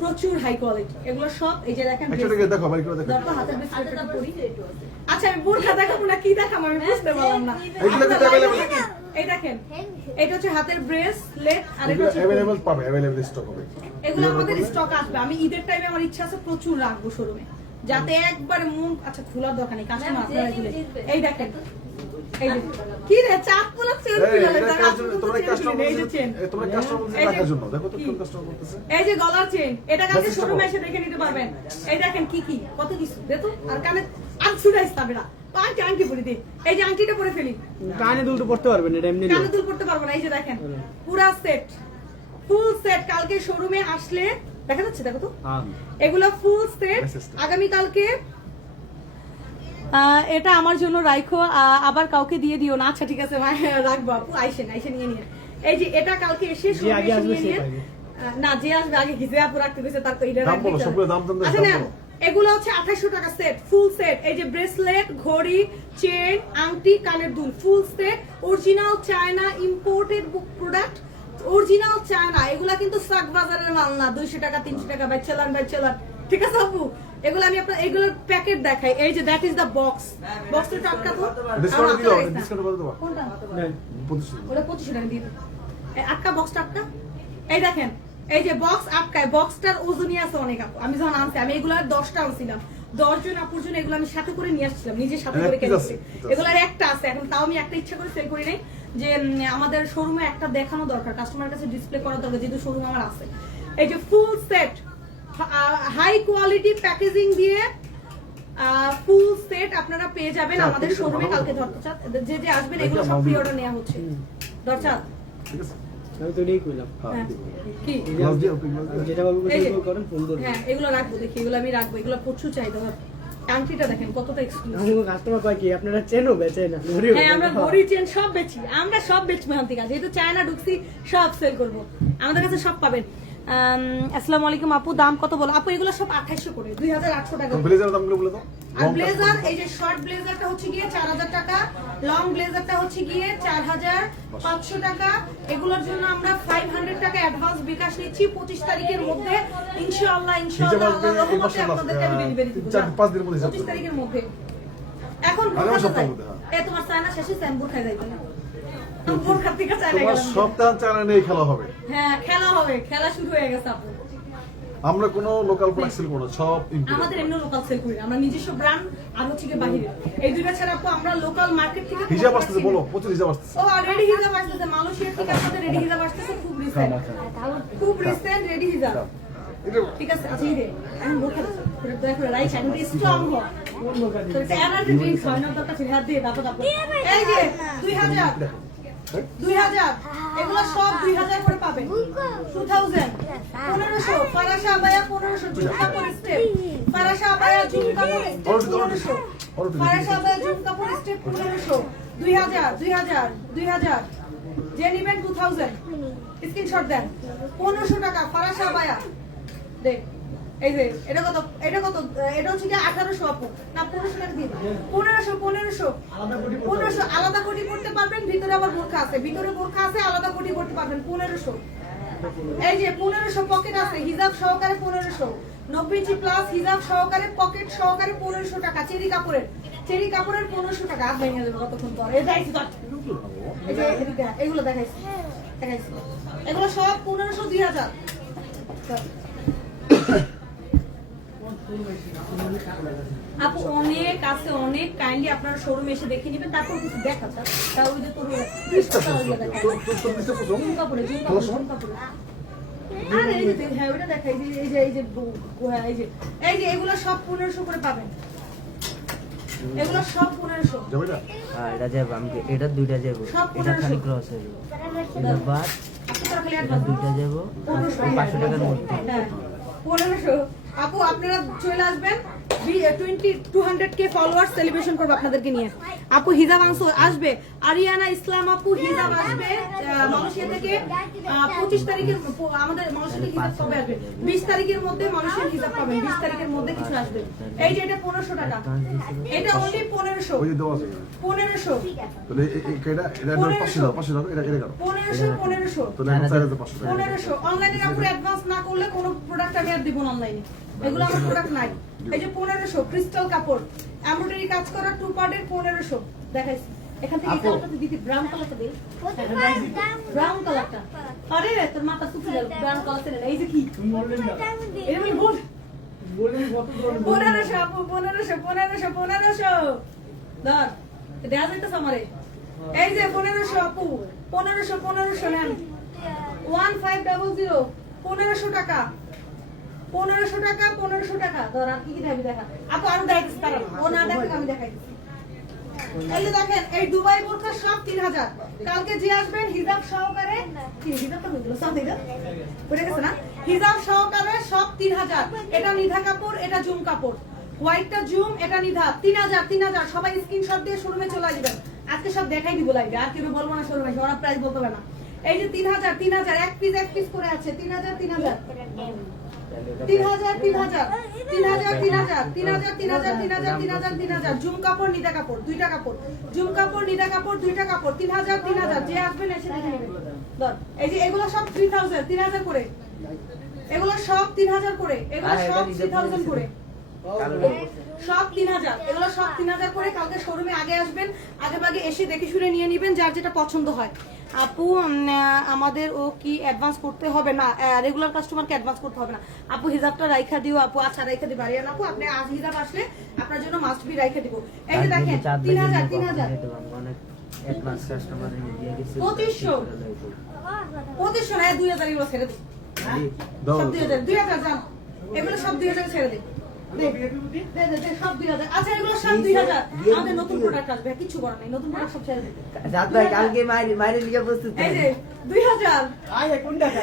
প্রচুর হাই কোয়ালিটি এগুলো সব। এই যে দেখেন দেখো আমার একটু দেখো দেখো হাতের ব্রেসলেটটা পরি। আচ্ছা আমি বোরখা দেখাবো না কি দেখাবো আমি বুঝতে পারলাম না। এইগুলো কিন্তু available। এই দেখেন এটা হচ্ছে হাতের ব্রেসলেট আর এটা হচ্ছে अवेलेबल পাবে, अवेलेबल স্টক হবে। এগুলো আমাদের স্টক আসবে। আমি ঈদের টাইমে আমার ইচ্ছা আছে প্রচুর রাখবো শোরুমে, যাতে একবার মন আচ্ছা খোলার দরকার নেই কাস্টমার আপনারা দিলে। এই দেখেন এই যে কি রে চাপ পোলা চেন এই দিলে এটা কাস্টমার তোমরা কাস্টমার এই যে চেন তোমরা কাস্টমার রাখার জন্য দেখো তো কোন কাস্টমার করতেছে। এই যে গলার চেন এটা কাছে শোরুমে এসে দেখে নিতে পারবেন। এই দেখেন কি কি কত কিছু দেখো। আর কানে আর ছুটাইস তবে না পাঁচ আংটি পরে দিই। এই যে আংটিটা পরে ফেলি, কানে দুল তো পড়তে পারবেন এটা এমনি কানে দুল পড়তে পারবো না। এই যে দেখেন পুরা সেট ফুল সেট কালকে শোরুমে আসলে দেখা যাচ্ছে দেখো তো এগুলো ফুল সেট। আগামী কালকে এটা আমার জন্য রাখো, আবার কাউকে দিয়ে দিও না। আচ্ছা ঠিক আছে রাখবো আপু, আইসেন আইসে নিয়ে নিয়ে। এই যে এটা কালকে এসে শোরুমে এসে নিয়ে নিয়ে না যে আসবে আগে কি যে আপু রাখতে গেছে তার তো এটা দাম বলো সবগুলো দাম দাম আচ্ছা না এগুলো হচ্ছে 2800 টাকা সেট ফুল সেট। এই যে ব্রেসলেট ঘড়ি চেন আংটি কানের দুল full set original China imported product, original China. এগুলা কিন্তু সাক বাজারের মাল না 200 টাকা 300 টাকা বাইচালান ঠিক আছে আপু। এগুলো আমি আপনার এগুলোর প্যাকেট দেখাই। এই যে দ্যাট ইজ দ্য বক্স, বক্সের টাকা তো ডিসকাউন্ট দিও, ডিসকাউন্ট করে দেবো কোনটা 25 ওটা 25 টাকা দিয়ে দেবো। এই আটকা বক্সটা আটকা। এই দেখেন এই যে বক্স আটকায়, বক্সটার ওজনই আছে অনেক আপু। আমি যখন আনছি আমি এগুলো 10টা আনছিলাম, 10 জন আপুর জন্য এগুলো আমি সাথে করে নিয়ে আসছিলাম, নিজের সাথে করে কিনেছি। এগুলোর একটা আছে এখন, তাও আমি একটা ইচ্ছা করে সেল করি নাই যে আমাদের শোরুমে একটা দেখানো দরকার, কাস্টমারের কাছে ডিসপ্লে করা দরকার, যেহেতু শোরুম আমার আছে। এই যে full set high quality packaging দিয়ে ফুল সেট আপনারা পেয়ে যাবেন আমাদের শোরুমে কালকে। ধরচাঁদ যে যে আসবেন এগুলো সব প্রি অর্ডার নেওয়া হচ্ছে। ধরচাঁদ ঠিক আছে আমি তো এটাই কইলাম কি গ্লাস দিও যেটা বলবো সেটা করেন ফোন করবেন। হ্যাঁ এগুলো রাখবো, দেখি এগুলো আমি রাখবো, এগুলো প্রচুর চাহিদা। আংটিটা দেখেন কতটা এক্সক্লুসিভ। আমাদের কাস্টমার কয় কি আপনারা চেনও বেচেন না? হ্যাঁ আমরা ঘড়ি চেন সব বেচি, আমরা সব বেচবো এখান থেকে, যেহেতু চায়না ঢুকছি সব সেল করবো, আমাদের কাছে সব পাবেন। আসসালামু আলাইকুম আপু, দাম কত বলো আপু? এগুলো সব 2800 করে 2800 টাকা। ব্লেজারের দামগুলো বলে দাও। আর ব্লেজার এই যে শর্ট ব্লেজারটা হচ্ছে গিয়ে 4000 টাকা, লং ব্লেজারটা হচ্ছে গিয়ে 4500 টাকা। এগুলোর জন্য আমরা 500 টাকা অ্যাডভান্স বিকাশ নিচ্ছি 25 তারিখের মধ্যে। ইনশাআল্লাহ আল্লাহর রহমতে আপনাদেরকে আমি ডেলিভারি দিব 4-5 দিনের মধ্যে 25 তারিখের মধ্যে। এখন বোরখা কোথায়? এ তোমার চায়না শেষে স্যাম্পল খাই যাইবে না, বোরখা থেকে চায়না তোমার গেলাম। সপ্তাহ চালা নেই খেলা হবে। হ্যাঁ খেলা হবে, খেলা শুরু হয়ে গেছে আপু। আমরা কোনো লোকাল প্রোডাক্ট সেল করব না, সব ইম্পোর্ট। আমাদের এমনি লোকাল সেল করি, আমরা নিজস্ব ব্র্যান্ড আর হচ্ছে কি বাহিরে। এই দুইটা ছাড়া আপু আমরা লোকাল মার্কেট থেকে হিজাব আসতেছে, বলো প্রচুর হিজাব আসতেছে। ও রেডি হিজাব আসতেছে, মালয়েশিয়া থেকে আমাদের রেডি হিজাব আসতেছে, খুব রিসেন্ট, খুব রিসেন্ট রেডি হিজাব। ঠিক আছে আচ্ছা এই রে এখন বোরখা দেখো রাইট সাইড দিয়ে স্ট্রং হয়, তো এনার্জি ড্রিঙ্কস হয় না, দরকার ছিল হাত দিয়ে দাপা দাপা। এই যে 2000 এগুলো সব 2000 করে পাবেন। 2000 1500 ফারাশা আবায়া 1500 ঝুমকা পরে স্টেপ, ফারাশা আবায়া ঝুমকা পরে 1500, ফারাশা আবায়া ঝুমকা পরে স্টেপ 1500, 2000 যে নিবেন 2000 স্ক্রিনশট দেন। 1500 টাকা ফারাশা আবায়া দেখ। এই যে এটা কত এটা হচ্ছে কি 1800 আপু না 1500 টাকা দিন। 1500 আলাদা কোটি করতে পারবেন, ভিতরে আবার বোরখা আছে, ভিতরে বোরখা আছে আলাদা কোটি করতে পারবেন 1500। এই যে 1500 পকেট আছে হিজাব সহকারে 1500, 90 ইঞ্চি প্লাস হিজাব সহকারে পকেট সহকারে 1500 টাকা। চেরি কাপড়ের 1500 টাকা। আর ভেঙে যাবে কতক্ষণ পর। এই যাইছি তো এই যে এদিকে এগুলো দেখাইছি এগুলো সব 1500 2000 আপু। অনেক আছে, অনেক কাইন্ডলি আপনারা শোরুমে এসে দেখে নেবেন, তারপর কিছু দেখাচ্ছেন। তাও ওই যে তোর আরে এই যে হ্যাঁ ওটা দেখাই, এই যে এগুলো সব 1500 করে পাবেন, এগুলো সব 1500। হ্যাঁ এটা যাবো, আমি এটা দুইটা যাবো, এটা খালি ক্রস হয়ে যাবে, এটা বাদ এটা দুইটা যাবো 500 টাকার মধ্যে। হ্যাঁ 1500 আপু আপনারা চলে আসবেন 200K ফলোয়ার্স সেলিব্রেশন করবো আপনাদেরকে নিয়ে। আপু হিজাব আসবে, আরিয়ানা ইসলাম আপু হিজাব আসবে মালয়েশিয়া থেকে 25 তারিখের আমাদের মালয়েশিয়া থেকে হিজাব কবে আসবে? 20 তারিখের মধ্যে মালয়েশিয়ার হিজাব পাবেন, 20 তারিখের মধ্যে কিছু আসবে। এই যে এটা 1500 টাকা, এটা অনলি 1500 ওই যে দেওয়া আছে 1500 তাহলে এটা 500 দাও 500 দাও এটা কেন 1500 তাহলে 4500 টাকা 1500 অনলাইনে আপনি অ্যাডভান্স না করলে কোনো প্রোডাক্ট আমি আর দিব না অনলাইনে, এগুলো আমার প্রোডাক্ট নাই। এই যে 1500 ক্রিস্টাল কাপড় এমব্রয়ডারি কাজ করা 2 পার্টের 1500 দেখাইছি। এখান থেকে এই কালারটা দিতে ব্রাউন কালারটা দিই, ব্রাউন কালারটা। আরে তোর মাথা সুপে গেল, ব্রাউন কালারটা নেই। এই যে কি তুমি বললেন না এরকম বল বললেন কত ধরনের 1500 আপু 1500 ধর দেয়া যাইতেছে আমারে। এই যে 1500 আপু 1500 নেন 1500 1500 টাকা 1500 টাকা ধর। আর কি কি দেখাবি দেখা আপু, আরো দেখাইতেছি তারা ও না দেখে আমি দেখাইতেছি। এই যে দেখেন এই দুবাই বোরকা সব 3000। কালকে যে আসবেন হিজাব সহকারে, কি হিজাবটা হলো সব দিদা পড়ে গেছে না, হিজাব সহকারে সব 3000। এটা নিধা কাপড়, এটা জুম কাপড়, হোয়াইটটা জুম, এটা নিধা। 3000 সবাই স্ক্রিনশট দিয়ে শোরুমে চলে আসবেন। আজকে সব দেখাই দিব লাইভে, আর কেউ বলবো না শোরুমে, ওরা প্রাইস বলতে হবে না। এই যে 3000 এক পিস করে আছে 3000 জুম কাপড় নিদা কাপড় দুইটা কাপড়, জুম কাপড় নিদা কাপড় দুইটা কাপড় 3000 যে আসবেন এসে দেখে নেবেন। এই যে এগুলো সব 3000 করে, এগুলো সব 3000 করে, এগুলো সব 3000 করে, সব 3000, এগুলো সব 3000 করে। কালকে শোরুমে আগে আসবেন, আগে ভাগে এসে দেখে শুনে নিয়ে নেবেন যার যেটা পছন্দ হয়। আপু আমাদের ও কি অ্যাডভান্স করতে হবে না? রেগুলার কাস্টমারকে অ্যাডভান্স করতে হবে না আপু। হিজাবটা রাইখা দিও আপু। আচ্ছা রাইখা দিবা আরিয়ানা আপু, আপনি আজ হিজাব আসলে আপনার জন্য মাস্ট বি রাইখা দিব। এই যে দেখেন 3000 অ্যাডভান্স কাস্টমার দিয়ে গেছে 2500 না 2000 এগুলো ছেড়ে দিই, সব 2000 জান, এগুলো সব 2000 ছেড়ে দিই। সব 2000। আচ্ছা এগুলো সব 2000। আমাদের নতুন প্রোডাক্ট আসবে, কিছু করার নাই, নতুন প্রোডাক্ট সব ছেড়ে দিই। জাত ভাই কালকে মাইরে লিখে প্রস্তুত এই যে 2000 আয় কোন টাকা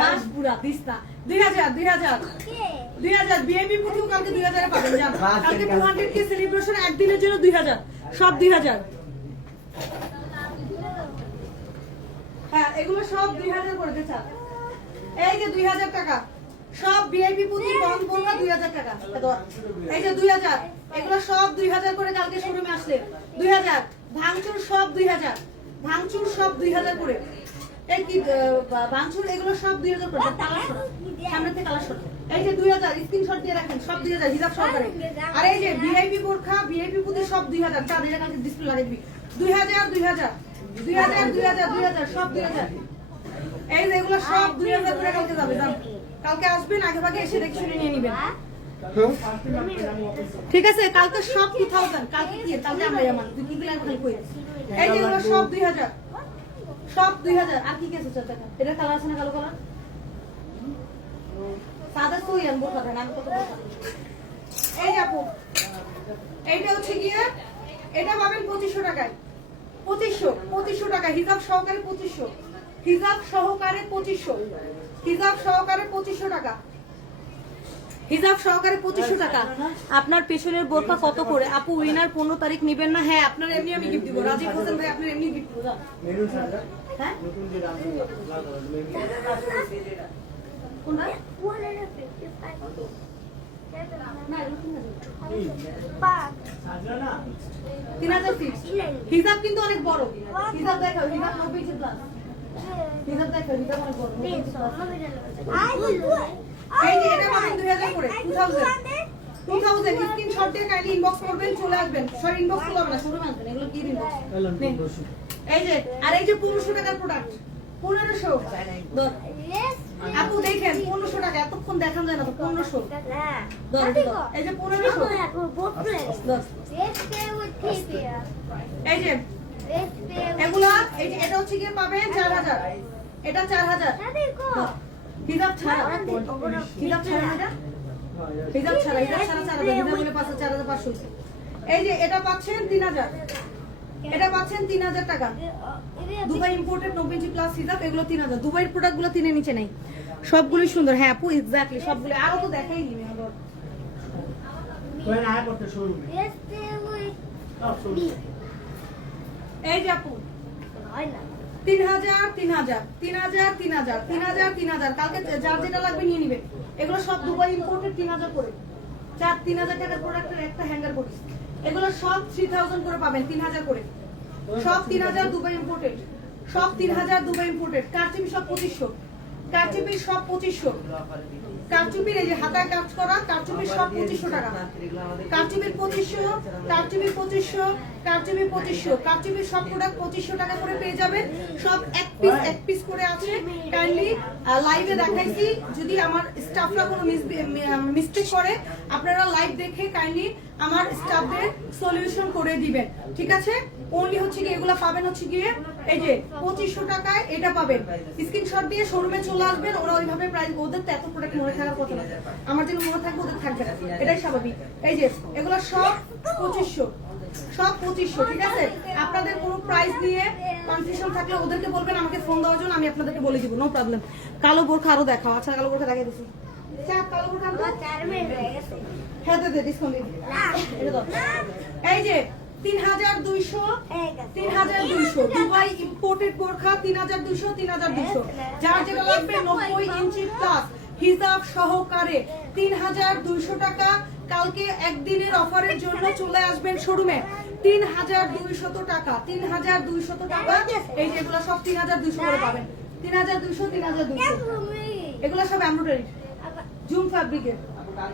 বাস পুরা দিস্তা 2000 বিএমবি পুতিও কালকে 2000 এ পাবেন জান। কালকে 200K সেলিব্রেশন একদিনের জন্য 2000, সব 2000। হ্যাঁ এগুলো সব 2000 করে দিচ্ছা। এই যে 2000 টাকা সব ভিআইপি পুঁতি বন্ধ করবা 2000 টাকা। এই যে 2000, এগুলো সব 2000 করে। কালকে শোরুমে আসলে 2000 ভাঙচুর সব 2000, ভাঙচুর সব 2000 করে। এই কি ভাঙচুর এগুলো সব 2000 করে। কালার শট সামনে থেকে কালার শট। এই যে 2000 স্ক্রিনশট দিয়ে রাখেন, সব 2000 হিসাব সহকারে। আর এই যে ভিআইপি বোরখা ভিআইপি পুঁতি সব 2000। চাঁদ এটা কালকে ডিসপ্লে লাগিয়ে দিবি 2000 সব 2000। এই যে এগুলো সব 2000 করে কালকে যাবে জান। কালকে আসবেন আগে ভাগে এসে দেখে শুনে নিয়ে নেবেন, ঠিক আছে? কালকে সব 2000। কালকে কি? কালকে আমরা আমার দুই কি লাগবে খালি কই। এই যে এগুলো সব 2000, সব 2000। আর কি কি আছে চাচা? এটা কালার আছে না কালো কালার? সাদা সুই আনবো কথা না, আমি কত বলবো। এই যে আপু এইটা হচ্ছে গিয়ে এটা পাবেন 2500 টাকায়। 2500 টাকা হিসাব সহকারে 2500, হিসাব সহকারে 2500, হিসাব সহকারে 2500 টাকা, হিসাব সহকারে 2500 টাকা। আপনার পেছনের বোরকা কত করে? আপু উইনার 15 তারিখ নেবেন না? হ্যাঁ আপনার এমনি আমি গিফট দিব। রাজীব হোসেন ভাই আপনার এমনি গিফট দিব। মেরুন সাদা হ্যাঁ নতুন যে রাম কোনটা? 3000 ফিট। হিসাব কিন্তু অনেক বড়। হিসাব দেখো, হিসাব 90 ইঞ্চি প্লাস। হিসাব দেখো, হিসাব অনেক বড়। এই যে এটা পাবেন 2000 করে, 2000 স্ক্রিনশট দিয়ে কাইন্ডলি ইনবক্স করবেন, চলে আসবেন। সরি ইনবক্স করবেন না, শোরুমে আসবেন। এগুলো কি ইনবক্স? এই যে আর এই যে 1500 টাকার প্রোডাক্ট 1500 ধর আপু দেখেন 1500 টাকা এতক্ষণ দেখান যায় না তো 1500 ধর এই যে 1500 ধর এই যে এগুলা এই যে এটা হচ্ছে কি পাবেন 4000 এটা 4000 হিসাব ছাড়া হিসাব ছাড়া এটা হিসাব ছাড়া হিসাব ছাড়া 4000 হিসাব বলে 4500 এই যে এটা পাচ্ছেন 3000 এটা পাচ্ছেন 3000 টাকা দুবাই ইম্পোর্টেড 90 ইঞ্চি প্লাস হিসাব এগুলো 3000 দুবাইয়ের প্রোডাক্টগুলো তিনের নিচে নাই সবগুলো সুন্দর হ্যাঁ আপু এক্স্যাক্টলি সবগুলো আরো তো দেখাই নি কোয়েন আয় করতে শুরু Este güey. সব শুরু এই যে আপু Ay, no. 3000 3000 3000 3000 3000 3000 কালকে যার যেটা লাগবে নিয়ে নিবে। এগুলো সব দুবাই ইম্পোর্টেড 3000 করে। 3000 টাকার প্রোডাক্টের একটা হ্যাঙ্গার করিস। এগুলো সব 3000 করে পাবেন, 3000 করে। সব 3000 দুবাই ইম্পোর্টেড, সব 3000 দুবাই ইম্পোর্টেড। কারচুপি সব 2500, কারচুপি সব 2500। কারচুপির এই যে হাতায় কাজ করা কারচুপির সব 2500 টাকা। কারচুপির 2500, কারচুপির 2500, কারচুপির 2500। কারচুপির সব প্রোডাক্ট 2500 টাকা করে পেয়ে যাবেন। সব এক পিস করে আছে। কাইন্ডলি লাইভে দেখাইছি, যদি আমার স্টাফরা কোনো মিস্টেক করে আপনারা লাইভ দেখে কাইন্ডলি আমার স্টাফদের সলিউশন করে দিবেন, ঠিক আছে? অনলি হচ্ছে কি এগুলা পাবেন হচ্ছে গিয়ে এই যে 2500 টাকায় এটা পাবেন। স্ক্রিনশট দিয়ে শোরুমে চলে আসবেন, ওরা ওইভাবে প্রাইস, ওদের তো এত প্রোডাক্ট মনে থাকার কথা না। আমার যেন মনে থাকবে ওদের থাকবে না, এটাই স্বাভাবিক। এই যে এগুলা সব 2500, সব 2500, ঠিক আছে? আপনাদের কোনো প্রাইস নিয়ে কনফিউশন থাকলে ওদেরকে বলবেন, আমাকে ফোন দেওয়ার জন্য, আমি আপনাদেরকে বলে দিব, নো প্রবলেম। কালো বোরখা আরো দেখাও। আচ্ছা কালো বোরখা দেখাই দিছি। কালো বোরখা আনতো? হ্যাঁ দে ডিসকাউন্ট দিই। এটা দাও। এই যে 3200, 3200 দুবাই ইম্পোর্টেড বোরখা, 3200, 3200। যার যেটা লাগবে 90 ইঞ্চি প্লাস হিজাব সহকারে 3200 টাকা। কালকে একদিনের অফারের জন্য চলে আসবেন শোরুমে। 3200 টাকা, 3200 টাকা। এই যেগুলো সব 3200 করে পাবেন। 3200, 3200। এগুলো সব এমব্রয়ডারি জুম ফ্যাব্রিকের।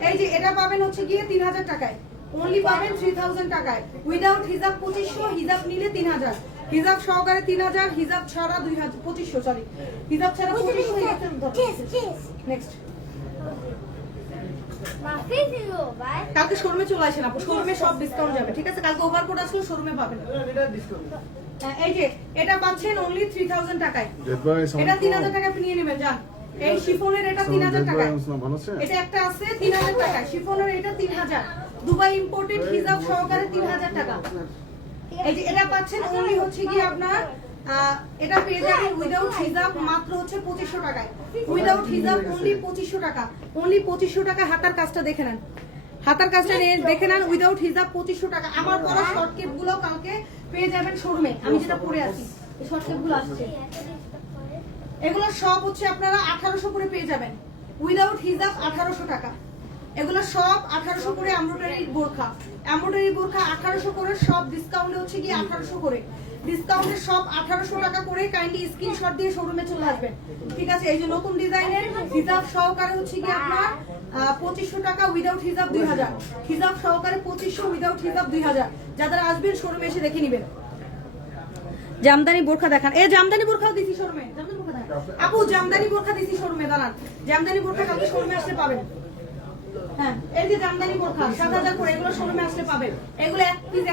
এই যে এটা পাবেন হচ্ছে গিয়ে 3000 টাকায়, অনলি পাবেন 3000 টাকায়। উইদাউট হিজাব 2500, হিজাব নিলে 3000, হিজাব সহকারে 3000, হিজাব ছাড়া 2500, সরি হিজাব ছাড়া 2500। নেক্সট কালকে শোরুমে চলে আসেন আপু, শোরুমে সব ডিসকাউন্ট যাবে, ঠিক আছে? কালকে ওভারকোট আসলে শোরুমে পাবেন। এটা ডিসকাউন্ট এই যে এটা পাচ্ছেন অনলি 3000 টাকায়। এটা 3000 টাকা আপনি নিয়ে নেবেন যান। এই শিফনের এটা 3000 টাকায়, এটা একটা আছে 3000 টাকা। শিফনের এটা 3000, দুবাই ইম্পোর্টেড হিজাব সহকারে 3000 টাকা। এই যে এটা পাচ্ছেন অনলি হচ্ছে কি আপনার এটা পেয়ে যাবেন উইদাউট হিজাব মাত্র হচ্ছে 2500 টাকায়। উইদাউট হিজাব অনলি 2500 টাকা, অনলি 2500 টাকা। হাতার কাজটা দেখে নেন, হাতার কাজটা দেখে নেন। উইদাউট হিজাব 2500 টাকা। আমার পরা শর্টকেট গুলো কালকে পেয়ে যাবেন শোরুমে। আমি যেটা পরে আছি এই শর্টকেট গুলো আসছে, এগুলো সব হচ্ছে আপনারা 1800 করে পেয়ে যাবেন। উইদাউট হিজাব 1800 টাকা। এগুলো সব 1800 করে। এমব্রয়ডারি বোরখা, এমব্রয়ডারি বোরখা 1800 করে। সব ডিসকাউন্টে হচ্ছে কি 1800 করে, ডিসকাউন্টে সব 1800 টাকা করে। কাইন্ডলি স্ক্রিনশট দিয়ে শোরুমে চলে আসবেন, ঠিক আছে? এই যে নতুন ডিজাইনের হিজাব সহকারে হচ্ছে কি আপনার 2500 টাকা, উইদাউট হিজাব 2000। হিজাব সহকারে 2500, উইদাউট হিজাব 2000। যারা আসবেন শোরুমে এসে দেখে নেবেন। জামদানি বোরখা দেখান। এই জামদানি বোরখাও দিছি শোরুমে। জামদানি বোরখা দেখান আপু, জামদানি বোরখা দিছি শোরুমে, দাঁড়ান। জামদানি বোরখা কালকে শোরুমে আসলে পাবেন। হ্যাঁ এই যে জামদানি বোরখা 7000 করে, এগুলো শোরুমে আসলে পাবেন। এগুলো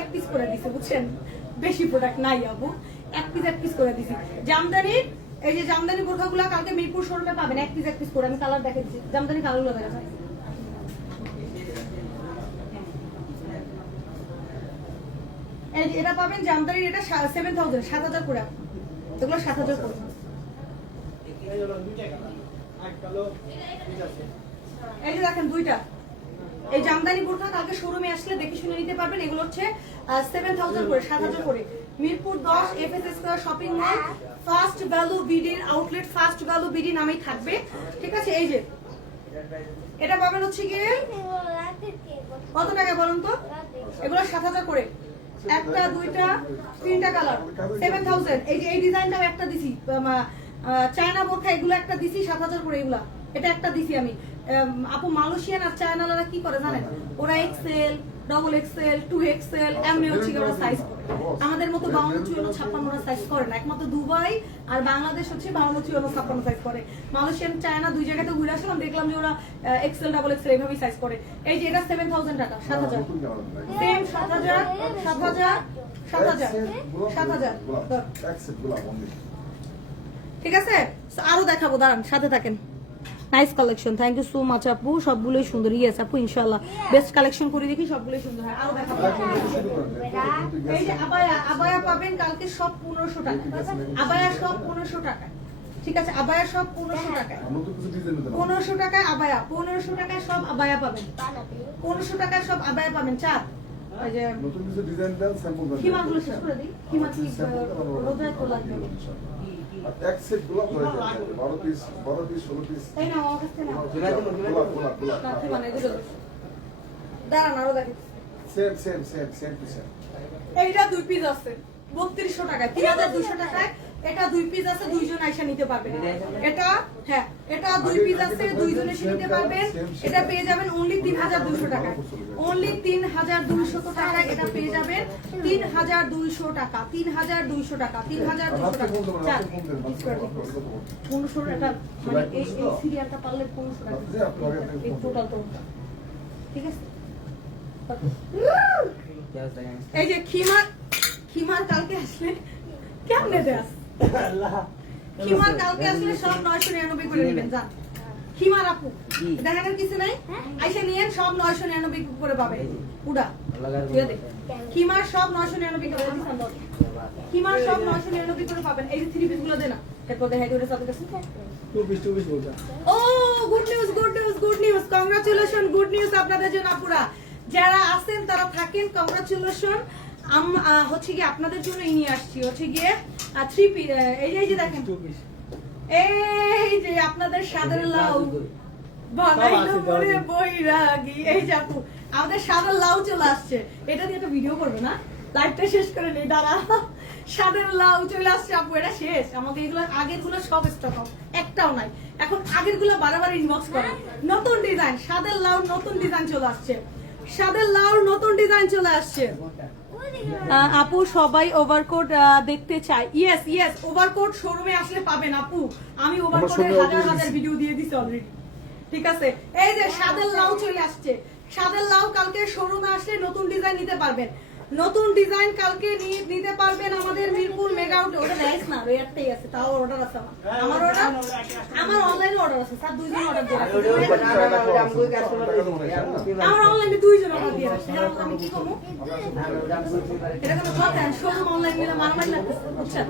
এক পিস করে দিছে, বুঝছেন? বেশি প্রোডাক্ট নাই আপু, এক পিস করে দিছি। জামদানি এই যে জামদানি বোরখাগুলো কালকে মিরপুর শোরুমে পাবেন, এক পিস করে। আমি কালার দেখাই দিচ্ছি, জামদানি কালারগুলো দেখাচ্ছি। এই যে এটা পাবেন জামদানির, এটা 7000, 7000 করে। এগুলো 7000 করে। এই হলো দুইটা কালার, এক কালো দুইটা আছে। এই যে দেখেন দুইটা, এই জামদানি বোরখা কালকে শোরুমে আসলে দেখে শুনে নিতে পারবেন। এগুলো হচ্ছে 7000 করে, 7000 করে। Mirpur 10 FS square shopping mall, first value বিডির আউটলেট, ফার্স্ট ভ্যালু বিডি নামেই থাকবে, ঠিক আছে? এই যে এটা পাবেন হচ্ছে গিয়ে কত টাকা বলুন তো? এগুলো 7000 করে। একটা, দুইটা, তিনটা কালার 7000। এই যে এই ডিজাইনটাও একটা দিছি, চায়না বোরখা এগুলো একটা দিছি 7000 করে। এগুলা এটা একটা দিছি আমি। আপু মালয়েশিয়ান আর চায়নারা কি করে জানেন? ওরা এক্সেল, ডবল এক্সেল, 2XL এমনি হচ্ছে ওরা সাইজ করে। আমাদের মতো 52, 54, 56 সাইজ করে না। একমাত্র দুবাই আর বাংলাদেশ হচ্ছে 52, 54, 56 সাইজ করে। মালয়েশিয়ান, চায়না দুই জায়গাতে ঘুরে আসলাম, দেখলাম যে ওরা এক্সেল, ডবল এক্সেল এইভাবেই সাইজ করে। এই যে এটা 7000 টাকা, 7000 সেম, 7000, 7000, 7000, 7000, ঠিক আছে? আরো দেখাবো, দাঁড়ান সাথে থাকেন। Nice collection, thank you so much আপু, সবগুলোই সুন্দর। ইয়েস আপু, ইনশাআল্লাহ বেস্ট কালেকশন করে দেখি, সবগুলোই সুন্দর হয়। আরো দেখাবো। এই যে আবায়া, আবায়া পাবেন কালকে সব 1500 টাকা। আবায়া সব 1500 টাকা, ঠিক আছে, আবায়া সব 1500 টাকায়। 1500 টাকায় আবায়া, 1500 টাকায় সব আবায়া পাবেন। 1500 টাকায় সব আবায়া পাবেন। চার ওই যে খিমাগুলো শেষ করে দিই। খিমা কি রোজায় তো লাগবে। এক সেট গোলাপ হয়ে যায় 12 পিস 16 পিস তাই না, আমার কাছে না। গোলাপ কাছে বানাই দিল। দাঁড়ান আরো দেখি। সেম টু সেম এইটা 2 পিস আছে 3200 টাকায়, 3200 টাকায় এটা 2 পিস আছে, দুইজন আইসা নিতে পারবেন। এটা হ্যাঁ, এটা 2 পিস আছে, দুইজন এসে নিতে পারবেন। এটা পেয়ে যাবেন অনলি 3200 টাকায়। অনলি 3200 টাকায় এটা পেয়ে যাবেন। 3200 টাকা, 3200 টাকা, 3200 টাকা। 1500 এটা মানে এই সিরিয়ালটা পারলে 1500 টাকা এই টোটাল তো, ঠিক আছে। এই যে খিমার কালকে আসলে কেমনে দেস, খিমার কালকে আসলে সব 999 করে নেবেন। যান খিমার আপু দেখানোর কিছু নাই, আইসা নিয়েন, সব 999 করে পাবেন। উড়া খিমার সব 999 করে, খিমার সব 999 করে পাবেন। এই যে 3 পিস গুলো দেন না, এরপর দেখাই দিই ওটা কাছে। 2 পিস বলতা। ও good news, congratulation, good news আপনাদের জন্য আপুরা যারা আছেন তারা থাকেন, কংগ্রাচুলেশন। হচ্ছে গিয়ে আপনাদের জন্য নিয়ে আসছি হচ্ছে গিয়ে 3 পিস। এই যে দেখেন 2 পিস এই যে আপনাদের সাদের লাউ বানাইলো পরে বৈরাগী। এই যে আপু আমাদের সাদের লাউ চলে আসছে, এটা দিয়ে একটা ভিডিও করবে না, লাইভটা শেষ করে নেই দাঁড়া। সাদের লাউ চলে আসছে আপু, এটা শেষ। আমাদের এগুলো আগের গুলো সব স্টক আউট, একটাও নাই। এখন আগের গুলো বারবার ইনবক্স করে। নতুন ডিজাইন সাদের লাউ, নতুন ডিজাইন চলে আসছে, সাদের লাউর নতুন ডিজাইন চলে আসছে। আপু সবাই ওভারকোট দেখতে চাই। ইয়েস ওভারকোট শোরুমে আসলে পাবেন আপু, আমি ওভারকোটের হাজার ভিডিও দিয়ে দিছি অলরেডি, ঠিক আছে। এই যে সাদের লাউ চলে আসছে, সাদের লাউ কালকে শোরুমে আসলে নতুন ডিজাইন নিতে পারবেন, নতুন ডিজাইন কালকে নিতে পারবেন আমাদের মিরপুর মেগা আউটে। ওটা দেখ না, ওই একটাই আছে, তাও অর্ডার আছে আমার অর্ডার, আমার অনলাইনে অর্ডার আছে, স্যার 2 জন অর্ডার দিয়ে আমার অনলাইনে 2 জন অর্ডার দিয়ে রাখছে। আমি কি করবো, এটা কোনো কথা? শোরুম অনলাইন নিলে মারামারি লাগতেছে, বুঝছেন?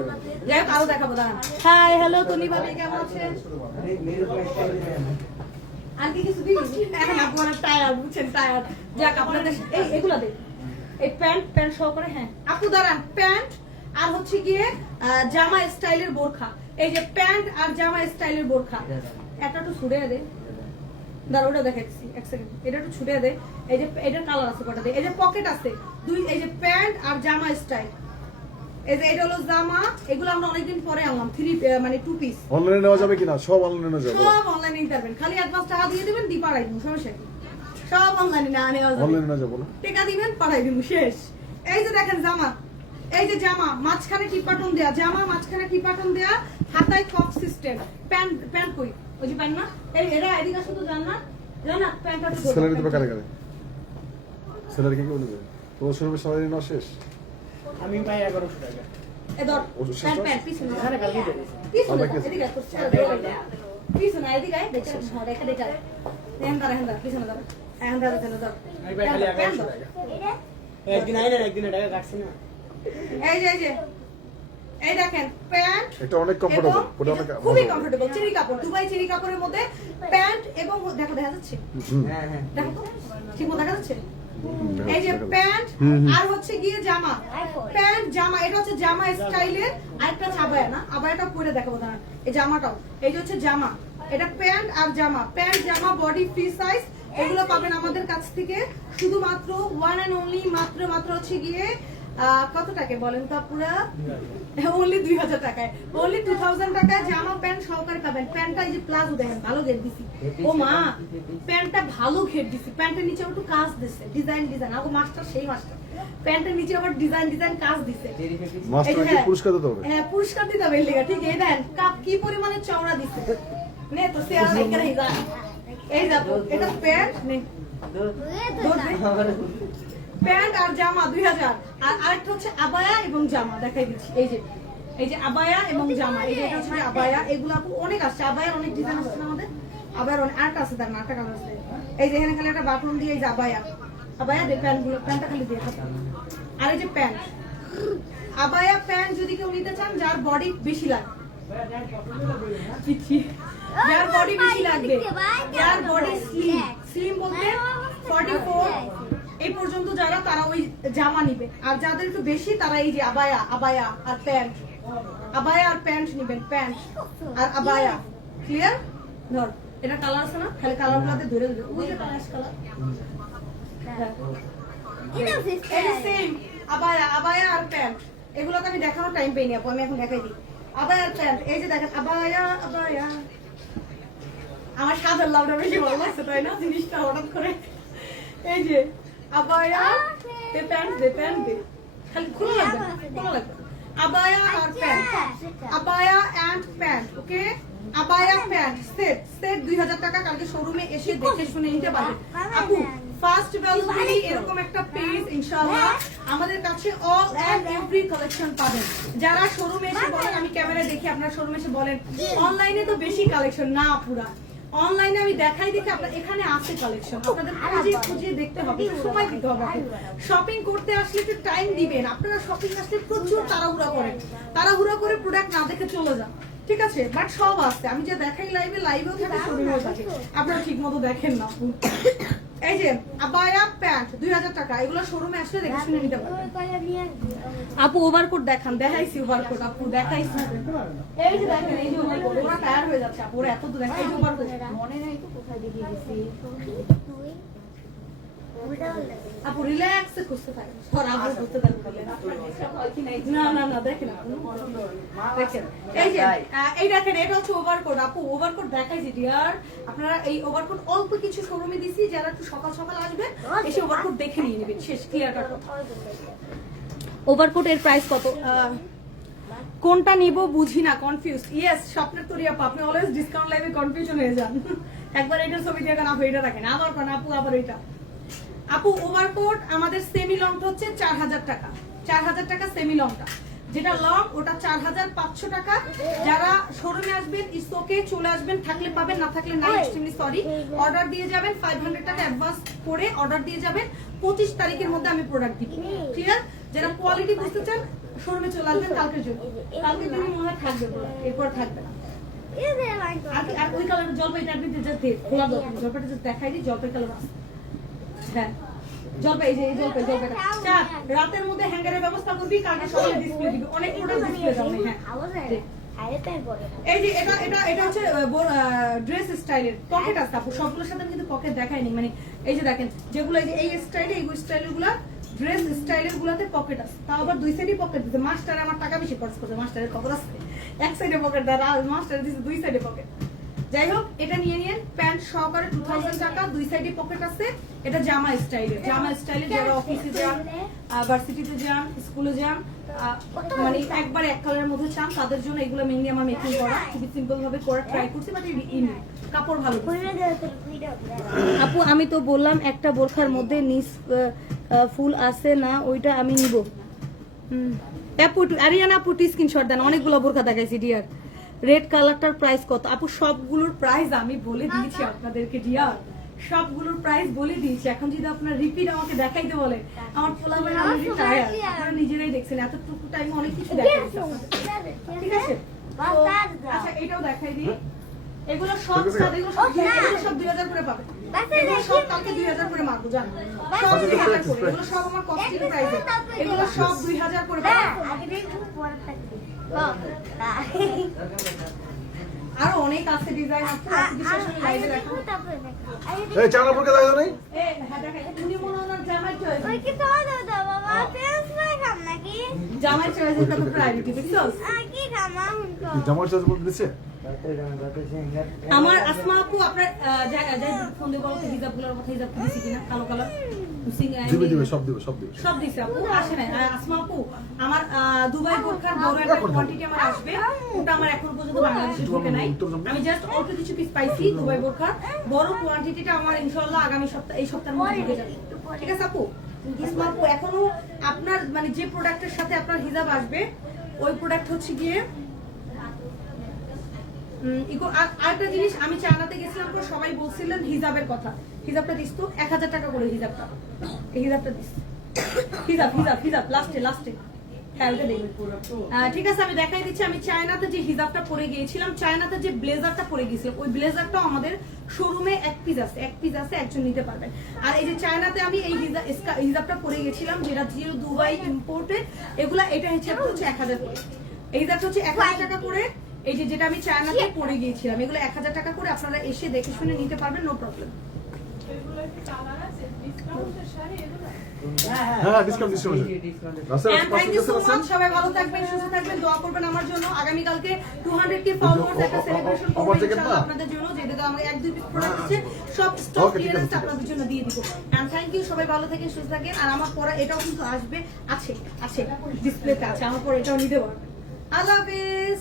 যাই হোক আরো দেখাবো, দাঁড়ান। হাই হ্যালো তনি ভাবি, কেমন আছেন? আর কি কিছু দিন এখন আপনারা টায়ার, বুঝছেন, টায়ার। যাক আপনাদের এগুলা দেখ, এই প্যান্ট সহকারে। হ্যাঁ আপু দাঁড়ান, প্যান্ট আর হচ্ছে গিয়ে জামা স্টাইলের বোরখা। এই যে প্যান্ট আর জামা স্টাইলের বোরখা, একটা একটু ছুড়ে দে, দাঁড়া ওটা দেখাচ্ছি, এক সেকেন্ড, এটা একটু ছুটে দে। এই যে এটার কালার আছে কটা দে, এই যে পকেট আছে 2, এই যে প্যান্ট আর জামা স্টাইল। এই যে এটা হলো জামা, এগুলো আমরা অনেকদিন পরে আনলাম, 3 মানে 2 পিস। অনলাইনে নেওয়া যাবে কিনা? সব অনলাইনে নেওয়া যাবে, সব অনলাইনে নিতে পারবেন, খালি অ্যাডভান্স টাকা দিয়ে দিবেন, দি পাঠাই দিন, সমস্যা কি? সব অনলাইনে না নেওয়া যাবে, অনলাইনে নেওয়া যাবে না, টাকা দিবেন পাঠাই দিন, শেষ। এই যে দেখেন জামা, এই যে জামা মাঝখানে টিপাটন দেয়া, জামা মাঝখানে টিপাটন দেয়া, হাতায় কপ সিস্টেম। প্যান্ট কই? ওই যে প্যান্ট না, এই এরা এদিকে আসো তো, জানা প্যান্টটা তো স্যালারি দেবে কারে কারে? স্যালারি কি বলবে? তোমার শোরুমে স্যালারি না শেষ? আমি পাই 1100 টাকা। এদর প্যান্ট পিছনে আরে কালকে দে, পিছনে এদিকে আসো, পিছনে এদিকে আয়, দেখো সর দেখা দেখা হেন্দা পিছনে দাও, হেন্দা দাও। আমি পাই খালি 1100 টাকা। একদিন আইনা একদিন টাকা কাটছি না। এই দেখেন প্যান্ট, এটা অনেক কমফোর্টেবল, ওটা অনেক খুবই কমফোর্টেবল, চেরি কাপড়, দুবাই চেরি কাপড়ের মধ্যে প্যান্ট এবং দেখা যাচ্ছে, দেখো তো ঠিক মতো দেখা যাচ্ছে। এই যে প্যান্ট আর হচ্ছে গিয়ে জামা, প্যান্ট জামা, এটা হচ্ছে জামা স্টাইলের। আরেকটা আবায়া না, আবায়াটা পরে দেখাবো দাঁড়ান। এই জামাটাও, এই যে হচ্ছে জামা, এটা প্যান্ট আর জামা, প্যান্ট জামা বডি ফ্রি সাইজ। এগুলো পাবেন আমাদের কাছ থেকে শুধুমাত্র 1 and only মাত্র হচ্ছে গিয়ে কত টাকা বলেন তো পুরা? অনলি 2000 টাকায়, অনলি 2000 টাকায় জামা প্যান্ট সহকারে পাবেন। প্যান্টটা এই যে প্লাজো দেখেন, ভালো ঘের দিছি। ও মা, প্যান্টটা ভালো ঘের দিছি, প্যান্টের নিচে একটু কাজ দিছে, ডিজাইন আগো মাস্টার, সেই মাস্টার। প্যান্টের নিচে আবার ডিজাইন কাজ দিছে। মাস্টারকে পুরস্কার দিতে হবে। হ্যাঁ পুরস্কার দিতে হবে, লেগা ঠিক। এই দেন কাপ কি পরিমাণে চওড়া দিছে, নে তো শেয়ার করে এই যা, এই যা এটা প্যান্ট নে, প্যান্ট আর জামা 2000। আর আরেকটা হচ্ছে আবায়া এবং জামা, দেখাই দিচ্ছি। এই যে আবায়া এবং জামা, এই যে এটা হচ্ছে আবায়া। এগুলো অনেক আসছে, আবায়ার অনেক ডিজাইন আসছে না আমাদের, আবায়ার অনেক আরেকটা আছে, তার আরেকটা কালার আছে। এই যে এখানে খালি একটা বাটন দিয়ে, এই যে আবায়া প্যান্টগুলো, প্যান্টটা খালি দিয়ে থাকে। আর এই যে প্যান্ট, আবায়া প্যান্ট যদি কেউ নিতে চান যার বডি বেশি লাগে, পিচ্ছি যার বডি বেশি লাগবে, যার বডি স্লিম, স্লিম বলতে 44 এই পর্যন্ত যারা, তারা ওই জামা নিবে। আর যাদের একটু বেশি তারা এই যে আবায়া, আবায়া আর প্যান্ট, আবায়া আর প্যান্ট নিবেন, প্যান্ট আর আবায়া। ক্লিয়ার? ধর এটা কালার আছে না, খালি কালার গুলাতে ধরে ধরে ওই যে কালার কালার সেম আবায়া, আবায়া আর প্যান্ট। এগুলোকে আমি দেখানোর টাইম পাইনি আপু, আমি এখন দেখাই দিই। আবায়া আর প্যান্ট, এই যে দেখেন আবায়া, আবায়া। আমার সাদার লাউটা বেশি ভালো লাগছে তাই না জিনিসটা হঠাৎ করে। এই যে আবায়া দে, প্যান্ট দে, প্যান্ট দে, খালি খোলা লাগবে, খোলা লাগবে। আবায়া আর প্যান্ট, আবায়া এন্ড প্যান্ট, ওকে? আবায়া প্যান্ট সেট, সেট 2000 টাকা। কালকে শোরুমে এসে দেখে শুনে নিতে পারবেন আপু। ফার্স্ট ভ্যালুরি এরকম একটা পেজ ইনশাআল্লাহ আমাদের কাছে অল এন্ড এভরি কালেকশন পাবেন। যারা শোরুমে এসে বলেন, আমি ক্যামেরা দেখি আপনারা শোরুমে এসে বলেন অনলাইনে তো বেশি কালেকশন, না পুরা অনলাইনে আমি দেখাই দেখে আপনার এখানে আছে কালেকশন, আপনাদের খুঁজিয়ে খুঁজিয়ে দেখতে হবে, সময় দিতে হবে। শপিং করতে আসলে একটু টাইম দিবেন। আপনারা শপিং আসলে প্রচুর তাড়াহুড়া করেন, তাড়াহুড়া করে প্রোডাক্ট না দেখে চলে যান, ঠিক আছে? বাট সব আছে, আমি যে দেখাই লাইভে, লাইভেও থাকে, শোরুমেও থাকে, আপনারা ঠিক মতো দেখেন না। এই যে আবায়া প্যান্ট 2000 টাকা, এগুলো শোরুমে আসলে দেখে শুনে নিতে পারবেন। আপু ওভারকোট দেখান, দেখাইছি ওভারকোট আপু, দেখাইছি। এই যে দেখেন, এই যে ওভারকোট, ওরা টায়ার হয়ে যাচ্ছে আপু, ওরা এত দূর দেখাই। এই যে ওভারকোট মনে নাই তো কোথায় দেখিয়ে গেছি আপু, রিল্যাক্সে খুঁজতে থাকেন, সর আপু খুঁজতে থাকেন। না না না দেখেন আপু, দেখেন এই যে এই দেখেন, এটা হচ্ছে ওভারকোট আপু, ওভারকোট দেখাইছি ডিয়ার। আপনারা এই ওভারকোট অল্প কিছু শোরুমে দিছি, যারা একটু সকাল সকাল আসবেন এসে ওভারকোট দেখে নিয়ে নেবেন, শেষ, ক্লিয়ার কাট। ওভারকোট এর প্রাইস কত, কোনটা নিব বুঝি না, কনফিউজ। ইয়েস, স্বপ্নের তৈরি আপু, আপনি অলওয়েজ ডিসকাউন্ট লাইভে কনফিউশন হয়ে যান। একবার এটার ছবি দিয়ে আপু এটা রাখেন, আবার কোন আপু, আবার এটা। আপু ওভারকোট আমাদের সেমি লংটা হচ্ছে 4000 টাকা, 4000 টাকা সেমি লংটা। যেটা লং ওটা 4500 টাকা। যারা শোরুমে আসবেন ইটস ওকে, চলে আসবেন, থাকলে পাবেন, না থাকলে নাই, এক্সট্রিমলি সরি। অর্ডার দিয়ে যাবেন, 500 টাকা অ্যাডভান্স করে অর্ডার দিয়ে যাবেন। 25 তারিখের মধ্যে আমি প্রোডাক্ট দিব, ক্লিয়ার? যারা কোয়ালিটি বুঝতে চান শোরুমে চলে আসবেন কালকের জন্য। কালকে দিন মনে হয় থাকবে, এরপর থাকবে না। আর ওই কালার জলপাইটা আপনি খোলা দরকার, জলপাইটা দেখাই দিই, জলপাই কালার আছে। হ্যাঁ জলপাই, এই যে এই জলপাই, জলপাইটা চার রাতের মধ্যে হ্যাঙ্গারের ব্যবস্থা করবি, কালকে সকালে ডিসপ্লে দিবি, অনেক প্রোডাক্ট ডিসপ্লে যাবে। হ্যাঁ এই যে এটা এটা এটা হচ্ছে ড্রেস স্টাইলের, পকেট আছে আপু, সবগুলোর সাথে কিন্তু পকেট দেখায়নি। মানে এই যে দেখেন, যেগুলো এই যে এই স্টাইলে, এই স্টাইলের গুলা, ড্রেস স্টাইলের গুলাতে পকেট আছে, তাও আবার দুই সাইডে পকেট দিতে। মাস্টার আমার টাকা বেশি খরচ করছে, মাস্টারের খবর আছে, এক সাইডে পকেট দেয়, আর মাস্টার দিচ্ছে দুই সাইডে পকেট। যাই হোক, এটা নিয়ে নিন, প্যান্ট সহকারে 2000 টাকা, দুই সাইডে পকেট আছে। এটা জামা স্টাইলের, জামা স্টাইলে যারা অফিসে যান, ভার্সিটিতে যান, স্কুলে যান, মানে একবার এক কালারের মধ্যে চান, তাদের জন্য এগুলো মেইনলি আমার মেকিং করা, খুবই সিম্পল ভাবে করা ট্রাই করছি, বাট কাপড় ভালো। আপু আমি তো বললাম একটা বোরখার মধ্যে নিচ ফুল আছে না, ওইটা আমি নিব। আপু আরিয়ানা আপু স্ক্রিনশট দেন, অনেকগুলো বোরখা দেখাইছি ডিয়ার। রেড কালারটার প্রাইস কত? আপু সবগুলোর প্রাইস আমি বলে দিয়েছি আপনাদেরকে ডিয়ার, সবগুলোর প্রাইস বলে দিয়েছি। এখন যদি আপনার রিপিট আমাকে দেখাইতে বলে, আমার পোলাবেন অলরেডি টায়ার্ড, আপনারা নিজেরাই দেখছেন, এতটুকু টাইম অনেক কিছু দেখাইছি আপনাদের, ঠিক আছে? আচ্ছা এটাও দেখাই দিই, এগুলো সব এগুলো সব 2000 করে পাবেন, এগুলো সব কালকে 2000 করে মারবো, জানো সব 2000 করে, এগুলো সব আমার কস্টিং প্রাইসে, এগুলো সব 2000 করে পাবেন। আরো অনেক আছে ডিজাইন, আপু বিশেষ করে লাইভে দেখো। এই চানাপুরকে দেখা নাই? এ হ্যাঁ দেখাই, উনি মনে হয় জামাই চয়েস, ওই কি তো দাও বাবা, ফেস নাই খাম নাকি? জামাই চয়েসের কত প্রায়োরিটি দেখছস? কি খামা হুনকো? জামার সাথে বলতে দিছে? আমার আসমা আপু আপনার ফোন দিয়ে বলতে হিজাবগুলোর কথা, হিজাব দিছি কিনা, কালো কালার দিবে দিবে, সব দিবে, সব দিবে। সব দিছে আপু, আসে নাই। আসমা আপু আমার দুবাই বোরখার বড় একটা কোয়ান্টিটি আমার আসবে, ওটা আমার এখন পর্যন্ত বাংলাদেশে ঢুকে নাই। আমি জাস্ট অল্প কিছু পিস পাইছি দুবাই বোরখার, বড় কোয়ান্টিটিটা আমার ইনশাআল্লাহ আগামী সপ্তাহ, এই সপ্তাহের মধ্যে ঢুকে যাবে, ঠিক আছে আপু? ইসমা আপু এখনো আপনার মানে যে প্রোডাক্টের সাথে আপনার হিজাব আসবে, ওই প্রোডাক্ট হচ্ছে গিয়ে আরেকটা জিনিস, আমি চায়নাতে গেছিলাম তো সবাই বলছিলেন হিজাবের কথা, হিজাবটা দিস তো 1000 টাকা করে, হিজাবটা এই হিজাবটা দিস, হিজাব হিজাব হিজাব লাস্টে লাস্টে খেয়ালটা দেখবেন। ঠিক আছে, আমি দেখাই দিচ্ছি। আমি চায়নাতে যে হিজাবটা পরে গিয়েছিলাম, চায়নাতে যে ব্লেজারটা পরে গিয়েছিলাম, ওই ব্লেজারটাও আমাদের শোরুমে এক পিস আছে, একজন নিতে পারবেন। আর এই যে চায়নাতে আমি এই হিজাবটা পরে গেছিলাম, যেটা জিও দুবাই ইম্পোর্টে, এগুলা এটা হচ্ছে 1000 করে। এই হিজাবটা হচ্ছে 1000 টাকা করে। এই যে যেটা আমি চায়নাতে পরে গিয়েছিলাম, এগুলো 1000 টাকা করে। আপনারা এসে দেখে শুনে নিতে পারবেন, নো প্রবলেম। হ্যাঁ discount Rasel And thank you so much. সবাই ভালো থাকবেন, সুস্থ থাকবেন, দোয়া করবেন আমার জন্য। আগামীকালকে 200k ফলোয়ার্স একটা সেলিব্রেশন করব ইনশাআল্লাহ আপনাদের জন্য। যেটা আমরা 1-2 পিস প্রোডাক্ট আছে, সব স্টক ক্লিয়ারেন্স আপনাদের জন্য দিয়ে দিব। And thank you, সবাই ভালো থাকেন, সুস্থ থাকেন। আর আমার পরে এটাও কিন্তু আসবে, আছে ডিসপ্লেতে আছে, আমার পরে এটাও নিতে পারবেন। আল্লাহ হাফেজ।